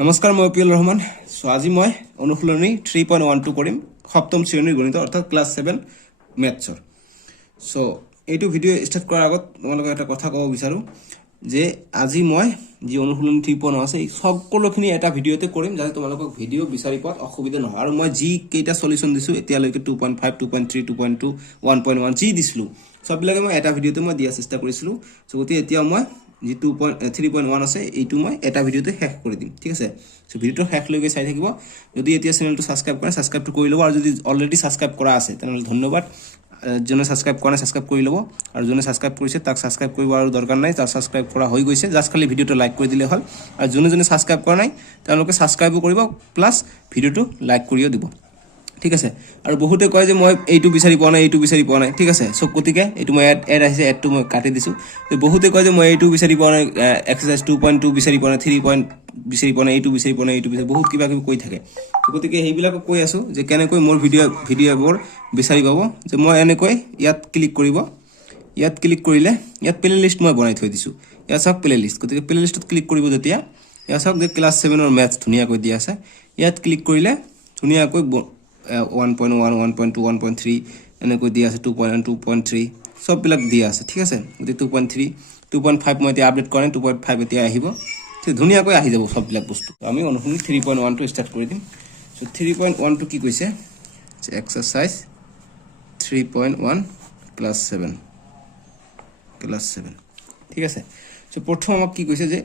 নমস্কাৰ, মই PL Rahman. So আজি মই অনুশীলনী 3.12 কৰিম সপ্তম শ্ৰেণীৰ গণিত অৰ্থাৎ ক্লাছ 7 মেথছৰ। সো এইটো ভিডিঅ' ষ্টাৰ্ট কৰাৰ আগত তোমালোকক এটা কথা ক'ব বিচাৰোঁ যে আজি মই যি অনুশীলনী 3.1 আছে এই সকলোখিনি এটা ভিডিঅ'তে কৰিম যাতে তোমালোকক ভিডিঅ' বিচাৰি পোৱাত অসুবিধা নহয়। আৰু মই যি কেইটা সলিউশ্যন দিছোঁ এতিয়ালৈকে 2.5, 2.3, 2.2, 1.1 যি দিছিলোঁ সববিলাকে মই এটা ভিডিঅ'তে মই দিয়াৰ চেষ্টা কৰিছিলোঁ। সো গতিকে এতিয়া মই যি 3.1 আছে এইটো মই এটা ভিডিঅ'তে শেষ কৰি দিম, ঠিক আছে। সো ভিডিঅ'টো শেষলৈকে চাই থাকিব। যদি এতিয়া চেনেলটো ছাবস্ক্ৰাইব কৰে ছাবস্ক্ৰাইবটো কৰি ল'ব, আৰু যদি অলৰেডি ছাবস্ক্ৰাইব কৰা আছে তেনেহ'লে ধন্যবাদ। যোনে ছাবস্ক্ৰাইব কৰা নাই ছাবস্ক্ৰাইব কৰি ল'ব, আৰু যোনে ছাবস্ক্ৰাইব কৰিছে তাক ছাবস্ক্ৰাইব কৰিব আৰু দৰকাৰ নাই, তাৰ ছাবস্ক্ৰাইব কৰা হৈ গৈছে, জাষ্ট খালি ভিডিঅ'টো লাইক কৰি দিলে হ'ল। আৰু যোনে ছাবস্ক্ৰাইব কৰা নাই তেওঁলোকে ছাবস্ক্ৰাইবো কৰিব প্লাছ ভিডিঅ'টো লাইক কৰিও দিব, ঠিক আছে। আৰু বহুতে কয় যে মই এইটো বিচাৰি পোৱা নাই, এইটো বিচাৰি পোৱা নাই, ঠিক আছে। সব গতিকে এইটো মই এড আহিছে, এডটো মই কাটি দিছোঁ। বহুতে কয় যে মই এইটো বিচাৰি পোৱা নাই, এক্সাৰচাইজ 2.2 বিচাৰি পোৱা নাই, 3 বিচাৰি পোৱা নাই, এইটো বিচাৰি পোৱা নাই, এইটো বিচাৰি বহুত কিবা কিবি কৈ থাকে। গতিকে সেইবিলাকক কৈ আছোঁ যে কেনেকৈ মোৰ ভিডিঅ'বোৰ বিচাৰি পাব। যে মই এনেকৈ ইয়াত ক্লিক কৰিব, ইয়াত ক্লিক কৰিলে ইয়াত প্লে লিষ্ট মই বনাই থৈ দিছোঁ। ইয়াত চাওক প্লে লিষ্ট, গতিকে প্লে লিষ্টত ক্লিক কৰিব যেতিয়া ইয়াত চাওক যে ক্লাছ 7ৰ মেথছ ধুনীয়াকৈ দিয়া আছে। ইয়াত ক্লিক কৰিলে ধুনীয়াকৈ 1.1, 1.2, 1.3 এনেকৈ দিয়া আছে, 2.1, 2.3 সববিলাক দিয়া আছে, ঠিক আছে। গতিকে 2.3, 2.5 মই এতিয়া আপডেট কৰা নাই, 2.5 এতিয়া আহিব, ঠিক ধুনীয়াকৈ আহি যাব সববিলাক বস্তু। আমি অনুশীলনী 3.1টো ষ্টাৰ্ট কৰি দিম। চ' 3.1টো কি কৈছে, এক্সাৰচাইজ 3.1 ক্লাছ 7, ঠিক আছে। চ' প্ৰথম আমাক কি কৈছে যে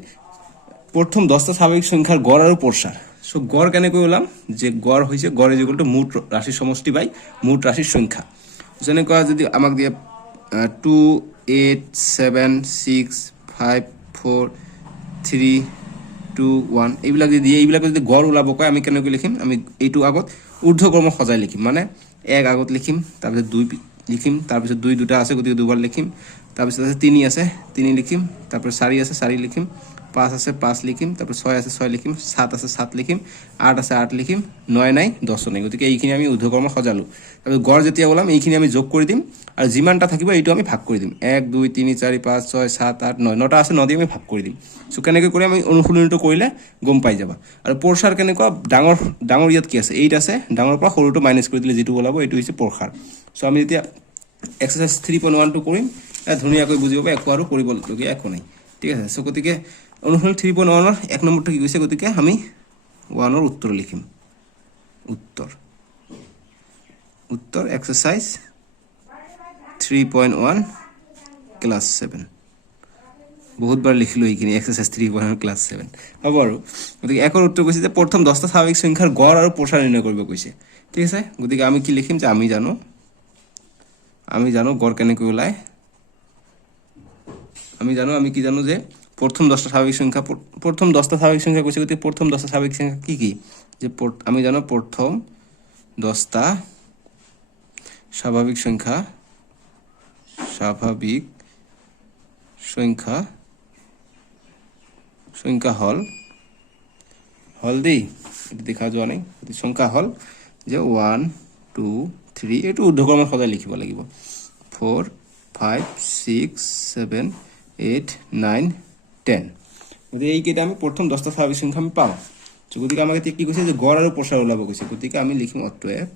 প্ৰথম 10টা স্বাভাৱিক সংখ্যাৰ গড় আৰু প্ৰসাৰ। সো গড় কেনেকৈ ওলাম, যে গড় হৈছে গড় ইজ ইকুৱেল টু মুঠ ৰাশিৰ সমষ্টি বাই মুঠ ৰাশিৰ সংখ্যা। যেনেকুৱা যদি আমাক দিয়ে 2, 8, 7, 6, 5, 4, 3, 2, 1 এইবিলাক যদি দিয়ে, এইবিলাক যদি গড় ওলাব কয় আমি কেনেকৈ লিখিম, আমি এইটো আগত ঊৰ্ধ্বক্ৰম সজাই লিখিম। মানে 1 আগত লিখিম, তাৰপিছত 2 লিখিম, তাৰপিছত 2 দুটা আছে গতিকে দুবাৰ লিখিম, তাৰপিছত আছে 3 আছে 3 লিখিম, তাৰপিছত 4 আছে 4 লিখিম, 5 আছে 5 লিখিম, তাৰপিছত 6 আছে 6 লিখিম, 7 আছে 7 লিখিম, 8 আছে 8 লিখিম, 9 নাই 10 নাই। গতিকে এইখিনি আমি ঊৰ্ধ্বক্ৰম সজালোঁ। তাৰপিছত গড় যেতিয়া ওলাম এইখিনি আমি যোগ কৰি দিম, আৰু যিমানটা থাকিব এইটো আমি ভাগ কৰি দিম। 1, 2, 3, 4, 5, 6, 7, 8, 9 9টা আছে 9 দি আমি ভাগ কৰি দিম। চ' কেনেকৈ কৰি আমি অনুশীলনীটো কৰিলে গম পাই যাবা। আৰু প্ৰসাৰ কেনেকুৱা, ডাঙৰ ইয়াত কি আছে 8 আছে, ডাঙৰ পৰা সৰুটো মাইনাছ কৰি দিলে যিটো ওলাব এইটো হৈছে প্ৰসাৰ। চ' আমি যেতিয়া এক্সাৰচাইজ 3.1টো কৰিম ধুনীয়াকৈ বুজি পাব, একো আৰু কৰিবলগীয়া একো নাই, ঠিক আছে। চ' গতিকে অনুশীলনী 3.1ৰ 1 নম্বৰটো কি কৈছে, গতিকে আমি 1ৰ উত্তৰ লিখিম। উত্তৰ এক্সাৰচাইজ 3.1 ক্লাছ 7। বহুতবাৰ লিখিলোঁ এইখিনি, এক্সাৰচাইজ 3.1 ক্লাছ 7 হ'ব। আৰু গতিকে 1ৰ উত্তৰ কৈছে যে প্ৰথম 10টা স্বাভাৱিক সংখ্যাৰ গড় আৰু প্ৰসাৰ নিৰ্ণয় কৰিব কৈছে, ঠিক আছে। গতিকে আমি কি লিখিম, যে আমি জানো গড় কেনেকৈ ওলায়। আমি কি জানো যে প্ৰথম 10টা স্বাভাৱিক সংখ্যা, প্ৰথম 10টা স্বাভাৱিক সংখ্যা কৈছে, গতিকে প্ৰথম 10টা স্বাভাৱিক সংখ্যা কি কি, যে আমি জানো প্ৰথম 10টা স্বাভাৱিক সংখ্যা হল দেই, এইটো দেখা যোৱা নাই, সংখ্যা হল যে 1, 2, 3 এইটো ঊৰ্ধ্বক্ৰমত সদায় লিখিব লাগিব, 4, 5, 6, 7, 8, 9, 10। গতিকে এইকেইটা আমি প্ৰথম 10টা স্বাভাৱিক সংখ্যা আমি পাওঁ। গতিকে আমাক এতিয়া কি কৈছে, যে গড় আৰু প্ৰসাৰ ওলাব কৈছে, গতিকে আমি লিখিম অতএব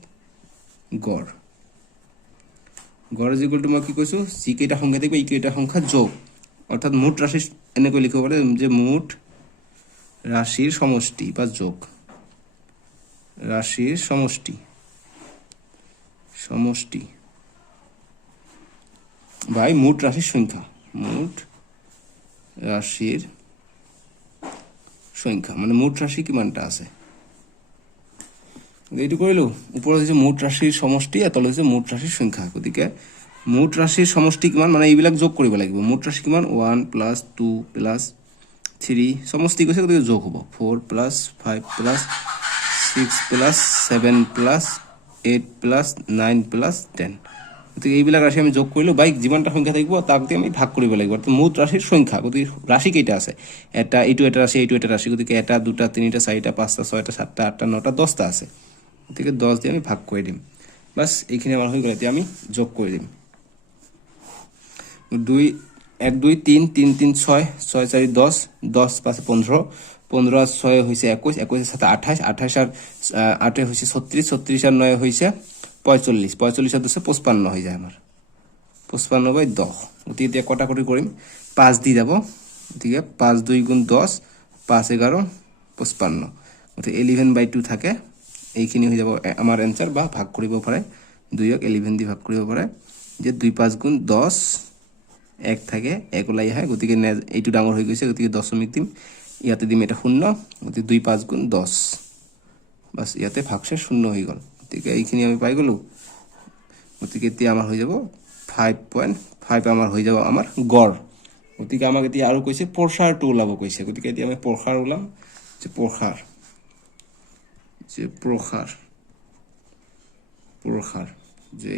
গড় ইজ ইকুৱেল টু মই কি কৈছোঁ, যিকেইটা সংখ্যা থাকিব এইকেইটা সংখ্যা যোগ, অৰ্থাৎ মুঠ ৰাশিৰ এনেকৈ লিখিব পাৰে যে মুঠ ৰাশিৰ সমষ্টি বা যোগ, ৰাশিৰ সমষ্টি বাই মুঠ ৰাশিৰ সংখ্যা, মানে মুঠ ৰাশি কিমানটা আছে এইটো কৰিলোঁ। ওপৰত হৈছে মুঠ ৰাশিৰ সমষ্টি, তলত হৈছে মুঠ ৰাশিৰ সংখ্যা। গতিকে মুঠ ৰাশিৰ সমষ্টি কিমান, মানে এইবিলাক যোগ কৰিব লাগিব। মুঠ ৰাশি কিমান, 1 + 2 + 3 সমষ্টি কৈছে, গতিকে যোগ হ'ব 4 + 5 + 6 + 7 + 8 + 9 + 10। গতিকে এইবিলাক ৰাশি আমি যোগ কৰিলোঁ, বাই যিমানটা সংখ্যা থাকিব তাক দি আমি ভাগ কৰিব লাগিব, অৰ্থাৎ মুঠ ৰাশিৰ সংখ্যা। গতিকে ৰাশি কেইটা আছে, এইটো এটা ৰাশি, এইটো এটা ৰাশি, গতিকে 1, 2, 3, 4, 5, 6, 7, 8, 9, 10টা আছে, গতিকে 10 দি আমি ভাগ কৰি দিম। বাছ এইখিনি আমাৰ হৈ গ'ল। এতিয়া আমি যোগ কৰি দিম, 1, 2, 3, 3, 3, 6, 6, 4, 10, 10, 5, 15, 15 আর 6 হয়েছে 21, 21 সাথে 28, 28 আর 8 হয়েছে 36, 36 আর 9 হয়েছে 45, 45 আর 10 55 হয়ে যায় আমার 55/10। গতিকে এতিয়া কটাকটি কৰিম 5 দি যাব, গতিকে 5 2 গুণ 10, 5 11 55, গতিকে 11/2 থাকে। এইখিনি হৈ যাব আমাৰ এনসাৰ বা ভাগ কৰিব পাৰে 2ক 11 দি ভাগ কৰিব পাৰে, যে 2 5 গুণ 10 1 থাকে 1 ওলাই আহে, গতিকে এইটো ডাঙৰ হৈ গৈছে, গতিকে দশমিক দিম, ইয়াতে দিম এটা 0, গতিকে 2 5 গুণ 10 বাস ইয়াতে ভাগশেষ 0 হৈ গ'ল। গতিকে এইখিনি আমি পাই গ'লো, গতিকে এতিয়া আমাৰ হৈ যাব 5.5 আমাৰ হৈ যাব আমাৰ গড়। গতিকে আমাক এতিয়া আৰু কৈছে প্ৰসাৰটো ওলাব কৈছে, গতিকে এতিয়া আমি প্ৰসাৰ ওলাম, যে প্ৰসাৰ যে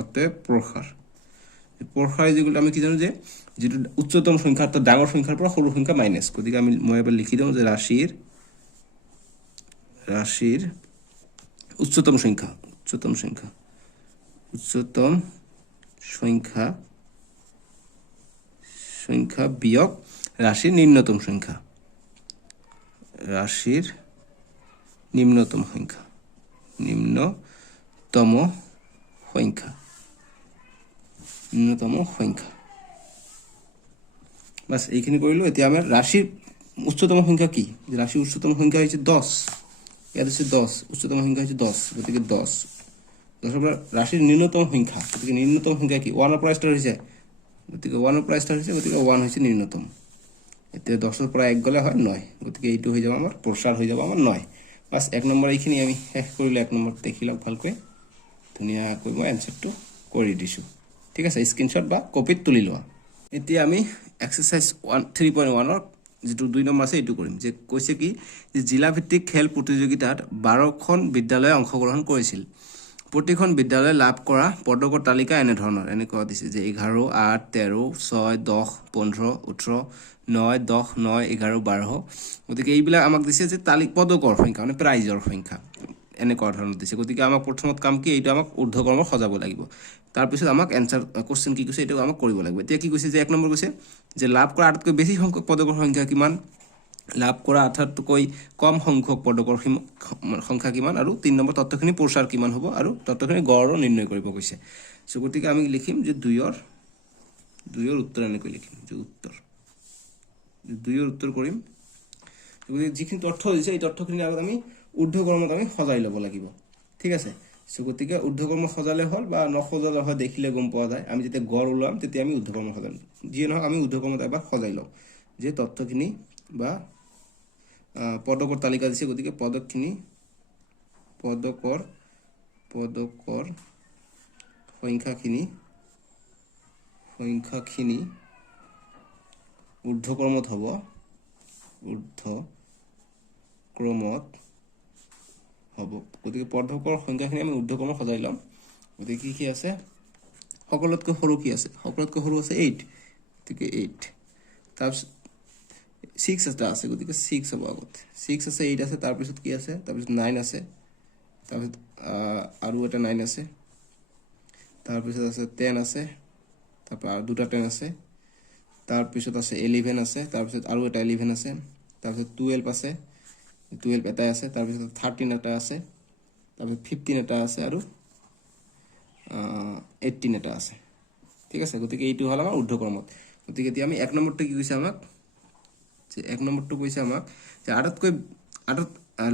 অতএব প্ৰসাৰ যেগুলো আমি কি জানো যে যেটো উচ্চতম সংখ্যা অৰ্থাৎ ডাঙৰ সংখ্যাৰ পৰা সৰু সংখ্যা মাইনাস, গতিকে মই এবাৰ লিখি দিওঁ যে ৰাশিৰ উচ্চতম সংখ্যা বিয়োগ ৰাশিৰ নিম্নতম সংখ্যা, নিম্নতম সংখ্যা বাস এইখিনি কৰিলো। এতিয়া আমাৰ ৰাশিৰ উচ্চতম সংখ্যা কি, ৰাশিৰ উচ্চতম সংখ্যা হৈছে 10, ইয়াত হৈছে 10, উচ্চতম সংখ্যা হৈছে 10, গতিকে 10 পৰা ৰাশিৰ নিম্নতম সংখ্যা, গতিকে নিম্নতম সংখ্যা কি 1 পৰা ষ্টাৰ্ট হৈছে, গতিকে 1 পৰা ষ্টাৰ্ট হৈছে, গতিকে 1 হৈছে নিম্নতম। এতিয়া 10 পৰা 1 গ'লে হয় 9, গতিকে এইটো হৈ যাব আমাৰ প্ৰসাৰ হৈ যাব আমাৰ 9। বাস 1 নম্বৰ এইখিনি আমি শেষ কৰিলে, 1 নম্বৰ দেখি লওক ভালকৈ, ধুনীয়াকৈ মই এনসাৰটো কৰি দিছোঁ। ঠিক আছে, স্ক্ৰীনশ্বট বা কপিত তুলি লোৱা। এতিয়া আমি এক্সাৰসাইজ 3.1 যেটো 2 নম্বৰ আছে এইটো কৰিম, যে কৈছে কি যে জিলাভিত্তিক খেল প্ৰতিযোগিতাত 12খন বিদ্যালয়ে অংশগ্ৰহণ কৰিছিল, প্ৰতিখন বিদ্যালয়ে লাভ কৰা পদকৰ তালিকা এনেধৰণৰ, এনেকুৱা দিছে যে 11 8 13 6 10 15 18 9 10 9 11 12, গতিকে এইবিলাক আমাক দিছে যে পদকৰ সংখ্যা মানে প্ৰাইজৰ সংখ্যা এনেকুৱা ধৰণৰ দিছে। গতিকে আমাক প্ৰথমত কাম কি, এইটো আমাক ঊৰ্ধ্বক্ৰম সজাব লাগিব, তাৰপিছত আমাক এনসাৰ কোশ্চেন কি কৈছে এইটো আমাক কৰিব লাগিব। এতিয়া কি কৈছে যে 1 নম্বৰ কৈছে যে লাভ কৰা আটাইতকৈ বেছি সংখ্যক পদকৰ সংখ্যা কিমান, লাভ কৰা আটাইতকৈ কম সংখ্যক পদকৰ সংখ্যা কিমান, আৰু 3 নম্বৰ তত্ত্বখিনি প্ৰসাৰ কিমান হ'ব, আৰু তত্ত্বখিনি গড় নিৰ্ণয় কৰিব কৈছে। সো গতিকে আমি লিখিম যে 2ৰ উত্তৰ এনেকৈ লিখিম, যে উত্তৰ 2ৰ উত্তৰ কৰিম। গতিকে যিখিনি তথ্য দিছে এই তথ্যখিনি আগত আমি ঊৰ্ধ্বক্ৰমত আমি সজাই ল'ব লাগিব। ঠিক আছে, সো গতিকে ঊৰ্ধ্বক্ৰমত সজালে হ'ল বা নসজালে হয় দেখিলে গম পোৱা যায়। আমি যেতিয়া গড় ওলাম তেতিয়া আমি ঊৰ্ধ্বক্ৰমত সজাম, যিয়ে নহওক আমি ঊৰ্ধ্বক্ৰমত এবাৰ সজাই লওঁ, যে তথ্যখিনি বা পদকৰ তালিকা দিছে, গতিকে পদকখিনি পদকৰ সংখ্যাখিনি ঊৰ্ধ্বক্ৰমত হ'ব, গতিকে পদকৰ সংখ্যাখিনি আমি ঊৰ্ধ্বক্ৰমত সজাই ল'ম। গতিকে কি আছে, সকলোতকৈ সৰু কি আছে, সকলোতকৈ সৰু আছে 8, গতিকে 8, তাৰপিছত 6 এটা আছে, গতিকে 6 হ'ব আগত, 6 আছে, 8 আছে, তাৰপিছত কি আছে, তাৰপিছত 9 আছে, তাৰপিছত আৰু এটা 9 আছে, তাৰপিছত আছে 10 আছে, তাৰপৰা আৰু দুটা 10 আছে, তাৰপিছত আছে 11 আছে, তাৰপিছত আৰু এটা 11 আছে, তাৰপিছত 12 আছে, 12 এটাই আছে, তাৰপিছত 13 এটা আছে, তাৰপিছত 15 এটা আছে, আৰু 18 এটা আছে। ঠিক আছে, গতিকে এইটো হ'ল আমাৰ ঊৰ্ধ্বক্ৰমত। গতিকে এতিয়া আমি 1 নম্বৰটো কি কৈছে আমাক, যে 1 নম্বৰটো কৈছে আমাক যে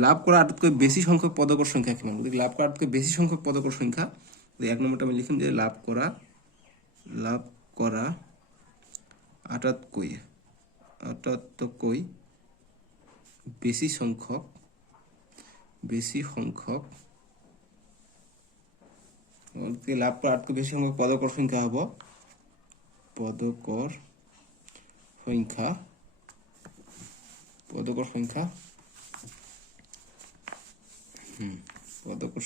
লাভ কৰা আটাইতকৈ বেছি সংখ্যক পদকৰ সংখ্যা কিমান, গতিকে লাভ কৰা আটাইতকৈ বেছি সংখ্যক পদকৰ সংখ্যা, 1 নম্বৰটো আমি লিখিম যে লাভ কৰা আটাইতকৈ বেছি সংখ্যক লাভ কৰা আটাইতকৈ বেছি সংখ্যক পদকৰ সংখ্যা হ'ব পদকৰ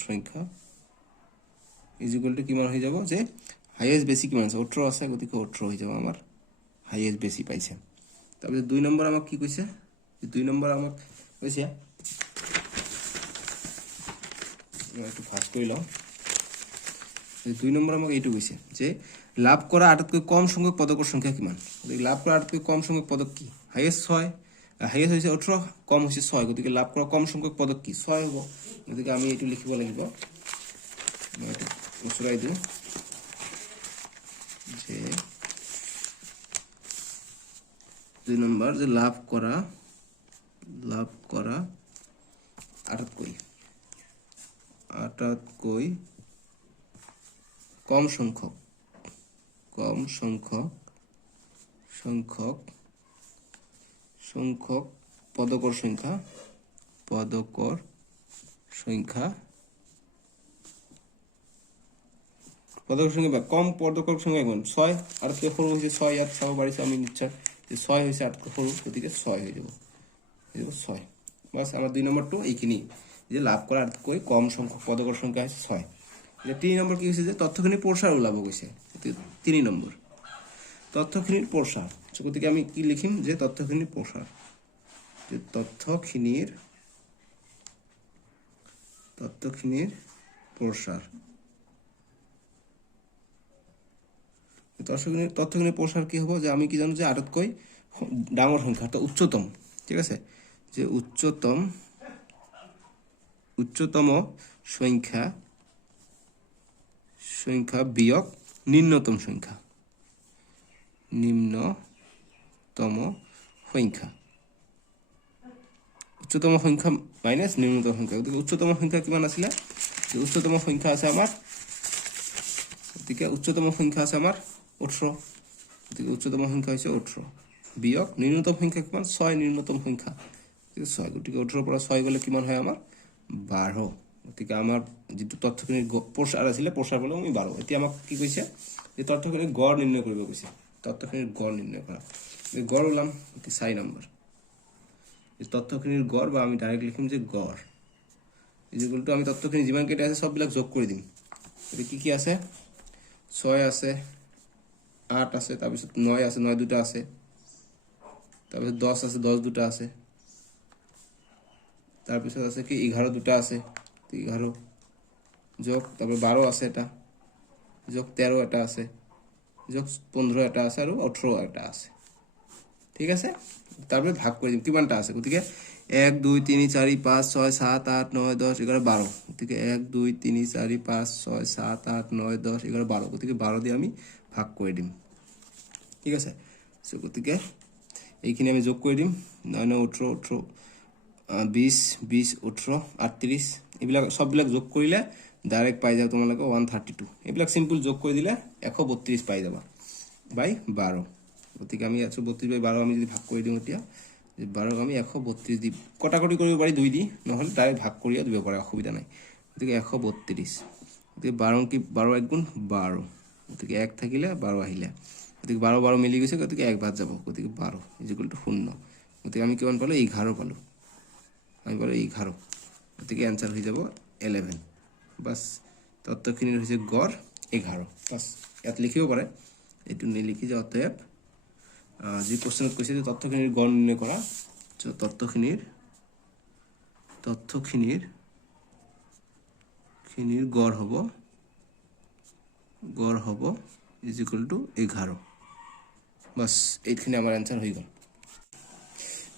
সংখ্যা ইজিকুৱেল টু কিমান হৈ যাব, যে হাইয়েষ্ট বেছি কিমান আছে 18 আছে, গতিকে 18 হৈ যাব আমাৰ হাইয়েষ্ট বেছি পাইছে। তাৰপিছত 2 নম্বৰ আমাক কি কৈছে, 2 নম্বৰ আমাক কৈছে, একটু ফাস্ট কৰি লওঁ, 2 নম্বৰ আমাক এইটো কৈছে যে লাভ কৰা আটাইতকৈ কম সংখ্যক পদকৰ সংখ্যা কিমান, গতিকে লাভ কৰা আটাইতকৈ কম সংখ্যক পদক কি, হাইয়েষ্ট 6, হাইয়েষ্ট হৈছে 18 কম হৈছে 6 গতিকে লাভ কৰা কম সংখ্যক পদক কি 6 হ'ব গতিকে আমি এইটো লিখিব লাগিব মই এইটো উচৰাই দিওঁ যে 2 নম্বৰ যে লাভ কৰা আটাতকৈ কম সংখ্যক পদকৰ সংখ্যা বা কম পদকৰ সংখ্যা কিমান 6 আটাতকৈ সৰু হৈছে 6 ইয়াত চাব পাৰিছো আমি নিশ্চয় যে 6 হৈছে আটাতকৈ সৰু গতিকে 6 হৈ যাব 6 বাস আমাৰ 2 নম্বৰটো এইখিনি যে লাভ কৰা আটাতকৈ কম সংখ্যক পদকৰ সংখ্যা হৈছে 6 যে 3 নম্বৰ কি হৈছে যে তথ্যখিনি প্ৰসাৰ ওলাব গৈছে 3 নম্বৰ তথ্যখিনিৰ প্ৰসাৰ গতিকে আমি কি লিখিম যে তথ্যখিনিৰ প্ৰসাৰ যে তথ্যখিনিৰ প্ৰসাৰ তথ্যখিনিৰ প্ৰসাৰ কি হ'ব যে আমি কি জানো যে আটাতকৈ ডাঙৰ সংখ্যা তো উচ্চতম ঠিক আছে যে উচ্চতম সংখ্যা বিয়োগ নিম্নতম সংখ্যা উচ্চতম সংখ্যা মাইনাস নিম্নতম সংখ্যা গতিকে উচ্চতম সংখ্যা কিমান আছিলে যে উচ্চতম সংখ্যা আছে আমাৰ গতিকে উচ্চতম সংখ্যা আছে আমাৰ 18 গতিকে উচ্চতম সংখ্যা হৈছে 18 বিয়োগ নিম্নতম সংখ্যা কিমান 6 নিম্নতম সংখ্যা 6 গতিকে 18 পৰা 6 গলে কিমান হয় আমাৰ 12 গতিকে আমাৰ যেটো তথ্যখিনিৰ প্ৰসাৰ আছিলে প্ৰসাৰ বলে আমি 12 এতিয়া আমাক কি কৈছে যে তথ্যখিনিৰ গড় নিৰ্ণয় কৰিব কৈছে তথ্যখিনিৰ গড় নিৰ্ণয় কৰা এই গড় ওলাম 4 নম্বৰ এই তথ্যখিনিৰ গড় বা আমি ডাইৰেক্ট লিখিম যে গড় ইকুয়াল টু আমি তথ্যখিনি যিমান কেইটা আছে সববিলাক যোগ কৰি দিম এটো কি আছে 6 আছে 8 আছে তাৰ পিছত 9 আছে 9 দুটা আছে তাৰ পিছত 10 আছে 10 দুটা আছে তাৰ পিছত আছে কি 11 দুটা আছে 11 যোগ তারপর 12 আছে এটা যোগ 13 এটা আছে যোগ 15 এটা আছে আৰু 18 এটা আছে ঠিক আছে তারপরে ভাগ করে দিম কিমানটা আছে গতিকে 1 2 3 4 5 6 7 8 9 10 11 12 গতিকে 1 2 3 4 5 6 7 8 9 10 11 12 গতিকে 12 দিয়ে আমি ভাগ করে দিম ঠিক আছে সো গতিকে এইখিনি আমি যোগ করে দিম 9 9 18 18 20 20 18 38 এইবিলাক সববিলাক যোগ কৰিলে ডাইৰেক্ট পাই যাও তোমালোকে 132 এইবিলাক সিম্পল যোগ কৰি দিলে 132 পাই যাবা বাই 12 গতিকে আমি 132 বাই 12 আমি যদি ভাগ কৰি দিও এতিয়া 12 আমি 132 দি কটাকটি কৰিব পাৰি 2 দি নহলে ডাইৰেক্ট ভাগ কৰিও দিব পাৰে অসুবিধা নাই গতিকে 132 গতিকে 12 কি 12 এক গুণ 12 গতিকে 1 থাকিলে 12 আহিলে গতিকে 12 12 মিলি গৈছে গতিকে 1 বাদ যাব গতিকে 12 0 গতিকে আমি কিমান পালো 11 পালো আমি পালো 11 গতিকে आंसर হৈ যাব 11 বাস তথ্যখিনিৰ হৈছে গড় 11 বাস ইয়াত লিখিব পাৰে এটো নিলিখি যে অতএব যি কোশ্চেনত কৈছে যে তথ্যখিনিৰ গড় নিৰ্ণয় কৰা যে তথ্যখিনিৰ গড় হ'ব is equal to 11 বাস এইখিনি আমাৰ आंसर হৈ গল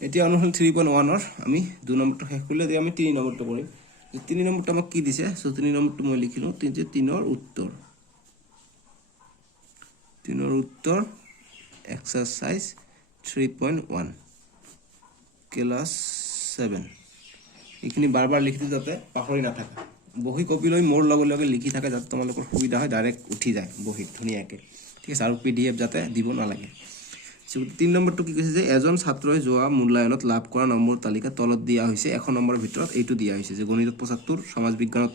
এতিয়া অনুশীলন 3.1 ৰ আমি 2 নম্বৰটো শেষ কৰিলে আমি 3 নম্বৰটো কৰিম 3 নম্বৰটো আমাক কি দিছে সো 3 নম্বৰটো মই লিখিলো 3 ৰ উত্তৰ এক্সাৰসাইজ 3.1 ক্লাস 7 এইখিনি বাৰবাৰ লিখি যাতে পাহৰি নাথাকা বহি কপি লৈ মোৰ লগে লগে লিখি থাকা যাতে তোমালোকৰ সুবিধা হয় ডাইৰেক্ট উঠি যায় বহি ধুনিয়াকে ঠিক আছে আৰু পিডিএফ যাতে দিব নালাগে 3 নম্বৰটো কি কৈছে যে এজন ছাত্ৰই যোৱা মূল্যায়নত লাভ কৰা নম্বৰ তালিকা তলত দিয়া হৈছে 1 নম্বৰৰ ভিতৰত এইটো দিয়া হৈছে যে গণিতত 75 সমাজ বিজ্ঞানত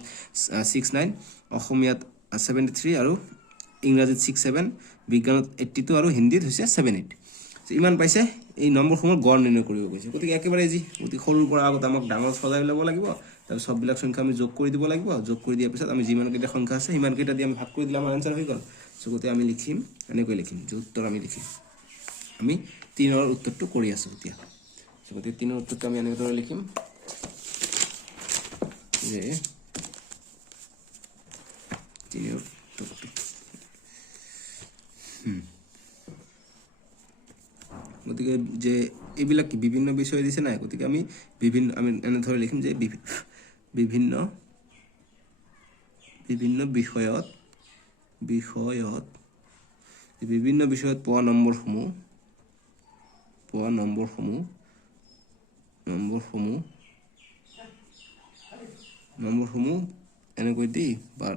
69 অসমীয়াত 73 আৰু ইংৰাজীত 67 বিজ্ঞানত 82 আৰু হিন্দীত হৈছে 78 ইমান পাইছে এই নম্বৰসমূহৰ গড় নিৰ্ণয় কৰিব কৈছে গতিকে একেবাৰে ইজি গতিকে সৰুৰ পৰা আগত আমাক ডাঙৰ সজাই ল'ব লাগিব তাৰ সববিলাক সংখ্যা আমি যোগ কৰি দিব লাগিব যোগ কৰি দিয়াৰ পিছত আমি যিমান কেইটা সংখ্যা আছে সিমান কেইটা দি আমি ভাগ কৰি দিলে আমাৰ आंसर হৈ গল সো গতিকে আমি লিখিম এনেকৈ লিখিম যে উত্তৰ আমি লিখিম আমি 3 ৰ উত্তৰটো কৰি আছো এতিয়া সো গতিকে 3 ৰ উত্তৰটো আমি এনেকৈ লিখিম যে 3 ৰ উত্তৰটো গতিকে যে এইবিলাক কি বিভিন্ন বিষয় দিছে নাই, গতিকে আমি বিভিন্ন আমি এনে ধৰে লিখিম যে বিভিন্ন বিভিন্ন বিষয়ত বিভিন্ন বিষয়ত পোৱা নম্বৰসমূহ এনেকৈ দি বা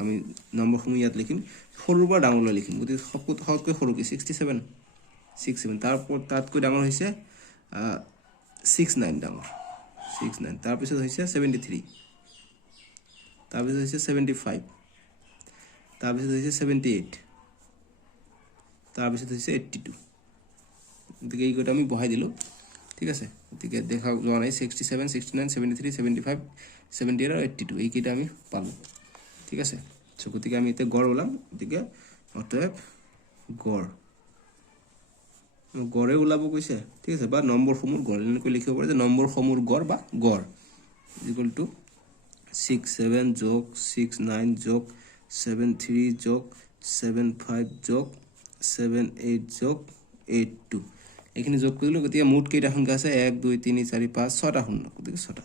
আমি নম্বৰসমূহ ইয়াত লিখিম, সৰুৰ পৰা ডাঙৰলৈ লিখিম। গতিকে সবতকৈ সৰু কি 67 তাতকৈ ডাঙৰ হৈছে 69 ডাঙৰ 69, তাৰপিছত হৈছে 73, তাৰপিছত হৈছে 75, তাৰপিছত হৈছে 78, তাৰপিছত হৈছে 82। গতিকে এইকেইটা আমি বহাই দিলোঁ, ঠিক আছে। গতিকে দেখা যোৱা নাই 67, 69, 73, 75, 78 আৰু 82 এইকেইটা আমি পালোঁ, ঠিক আছে। চ' গতিকে আমি এতিয়া গড় ওলাম। গতিকে অতএব গড়ে ওলাব কৈছে, ঠিক আছে, বা নম্বৰসমূহৰ গড় এনেকৈ লিখিব পাৰে যে নম্বৰসমূহৰ গড় বা গড় ইকুৱেল টু 67 যোগ 69 যোগ 73 যোগ 75 যোগ 78 যোগ 82 এইখিনি যোগ কৰিলোঁ। গতিকে মুঠ কেইটা সংখ্যা আছে 1 2 3 4 5 6টা শূন্য, গতিকে 6টা।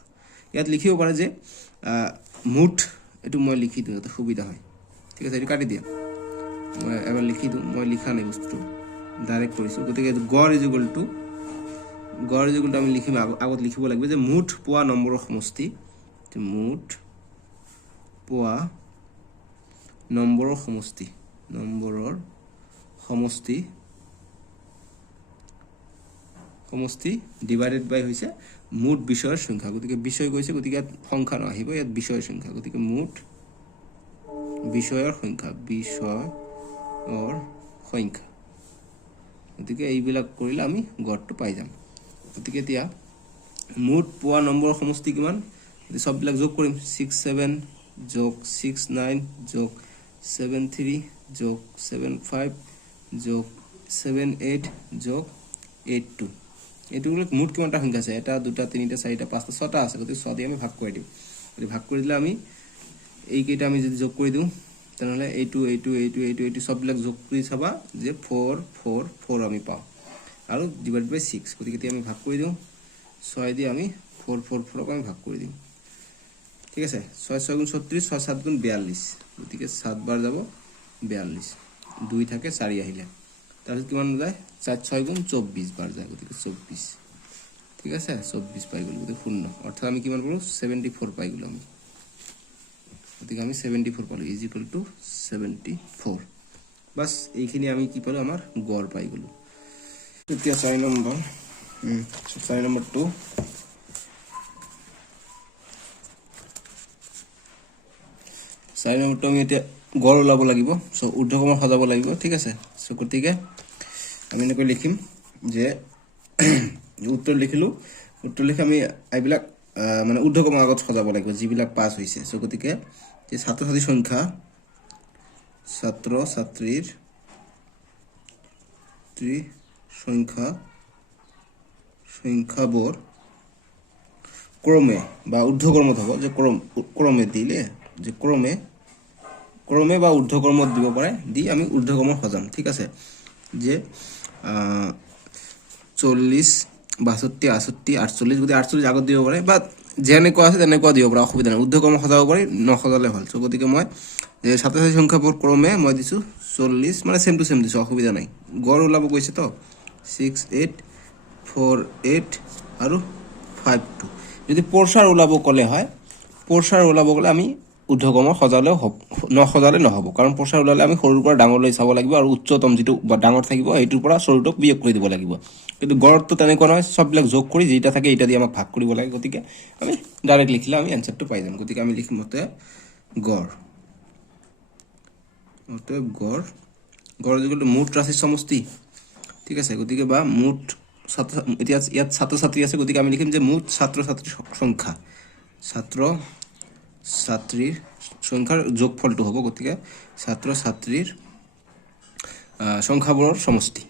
ইয়াত লিখিব পাৰে যে মুঠ, এইটো মই লিখি দিওঁ যাতে সুবিধা হয়, ঠিক আছে। এইটো কাটি দিয়া, মই এবাৰ লিখি দিওঁ, মই লিখা নাই বস্তুটো, ডাইৰেক্ট কৰিছোঁ। গতিকে গড় ইজ ইকুৱেল টু আমি লিখিম, আগত লিখিব লাগিব যে মুঠ পোৱা নম্বৰৰ সমষ্টি, মুঠ পোৱা নম্বৰৰ সমষ্টি ডিভাইডেড বাই হৈছে মুঠ বিষয়ৰ সংখ্যা। গতিকে বিষয় কৈছে, গতিকে ইয়াত সংখ্যা নাহিব, ইয়াত বিষয়ৰ সংখ্যা। গতিকে মুঠ বিষয়ৰ সংখ্যা। গতিকে এইবিলাক কৰিলে আমি গড়টো পাই যাম। গতিকে এতিয়া মুঠ পোৱা নম্বৰৰ সমষ্টি কিমান, সববিলাক যোগ কৰিম। 67 যোগ 69 যোগ 73 যোগ 75 যোগ 78 যোগ 82 এইটো মুঠ কিমানটা সংখ্যা আছে, 1 2 3 4 5 6টা আছে। গতিকে 6 দি আমি ভাগ কৰি দিম। গতিকে ভাগ কৰি দিলে আমি এইকেইটা আমি যদি যোগ কৰি দিওঁ তেনেহ'লে এইটো সববিলাক যোগ কৰি চাবা যে 4 4 4 আমি পাওঁ আৰু ডিভাইড বাই 6। গতিকে এতিয়া আমি ভাগ কৰি দিওঁ, 6 দি আমি 4 4 4ক আমি ভাগ কৰি দিম, ঠিক আছে। 6 6 গুণ 36, 6 7 গুণ 42, গতিকে 7 বাৰ যাব 42, 2 থাকে 4 আহিলে, তাৰপিছত কিমান যায় 4 6 গুণ 24 বাৰ যায়, গতিকে 24, ঠিক আছে। 24 পাই গ'লোঁ, গতিকে 0, অৰ্থাৎ আমি কিমান পালোঁ 74 পাই গ'লোঁ আমি। গতিকে আমি 74 পালোঁ, ইজ ইকুৱেল টু 74। বাছ এইখিনি আমি কি পালোঁ, আমাৰ গড় পাই গ'লোঁ। এতিয়া 4 নম্বৰ 2 4 নম্বৰটো আমি এতিয়া গড় ওলাব লাগিব। চ' ঊৰ্ধ্বকমৰ সজাব লাগিব, ঠিক আছে। চ' গতিকে আমি এনেকৈ লিখিম যে উত্তৰ লিখি আমি এইবিলাক মানে ঊৰ্ধ্বকমৰ আগত সজাব লাগিব যিবিলাক পাছ হৈছে। চ' গতিকে যে ছাত্ৰ ছাত্ৰীৰ সংখ্যাবোৰ ক্ৰমে বা ঊৰ্ধ্বকৰ্মত হ'ব, যে ক্ৰমে দিলে যে ক্ৰমে বা ঊৰ্ধ্বকৰ্মত দিব পাৰে, দি আমি ঊৰ্ধ্বকৰ্মত সজাম, ঠিক আছে। যে 40 62 68 48, গতিকে 48 আগত দিব পাৰে বা যেনেকুৱা আছে তেনেকুৱা দিব পাৰে, অসুবিধা নাই। ঊৰ্ধ্বকৰ্ম সজাব পাৰি, নসজালে হ'ল। চ' গতিকে মই যে ছাত্ৰ ছাত্ৰী সংখ্যাবোৰ ক্ৰমে মই দিছোঁ 40, মানে চেম টু চেম দিছোঁ, অসুবিধা নাই। গড় ওলাব গৈছে তো 6 8 4 8 আৰু 5 2। যদি পৰচাৰ ওলাব ক'লে আমি ঊৰ্ধ্বকৰ্ম নসজালে নহ'ব, কাৰণ পৰচাৰ ওলালে আমি সৰুৰ পৰা ডাঙৰলৈ চাব লাগিব আৰু উচ্চতম যিটো ডাঙৰ থাকিব সেইটোৰ পৰা সৰুটোক বিয়োগ কৰি দিব লাগিব। কিন্তু গড়তটো তেনেকুৱা নহয়, সববিলাক যোগ কৰি যেইটা থাকে এইটা দি আমাক ভাগ কৰিব লাগে। গতিকে আমি ডাইৰেক্ট লিখিলে আমি এনচাৰটো পাই যাম। গতিকে আমি লিখিম গড় যিটো মুঠ ৰাশিৰ সমষ্টি, ঠিক আছে। গতিকে বা মুঠ এতিয়া ইয়াত ছাত্ৰ ছাত্ৰী আছে, গতিকে আমি লিখিম যে মুঠ ছাত্ৰ ছাত্ৰীৰ সংখ্যাৰ যোগফলটো হ'ব। গতিকে ছাত্ৰ ছাত্ৰীৰ সংখ্যাবোৰৰ সমষ্টি,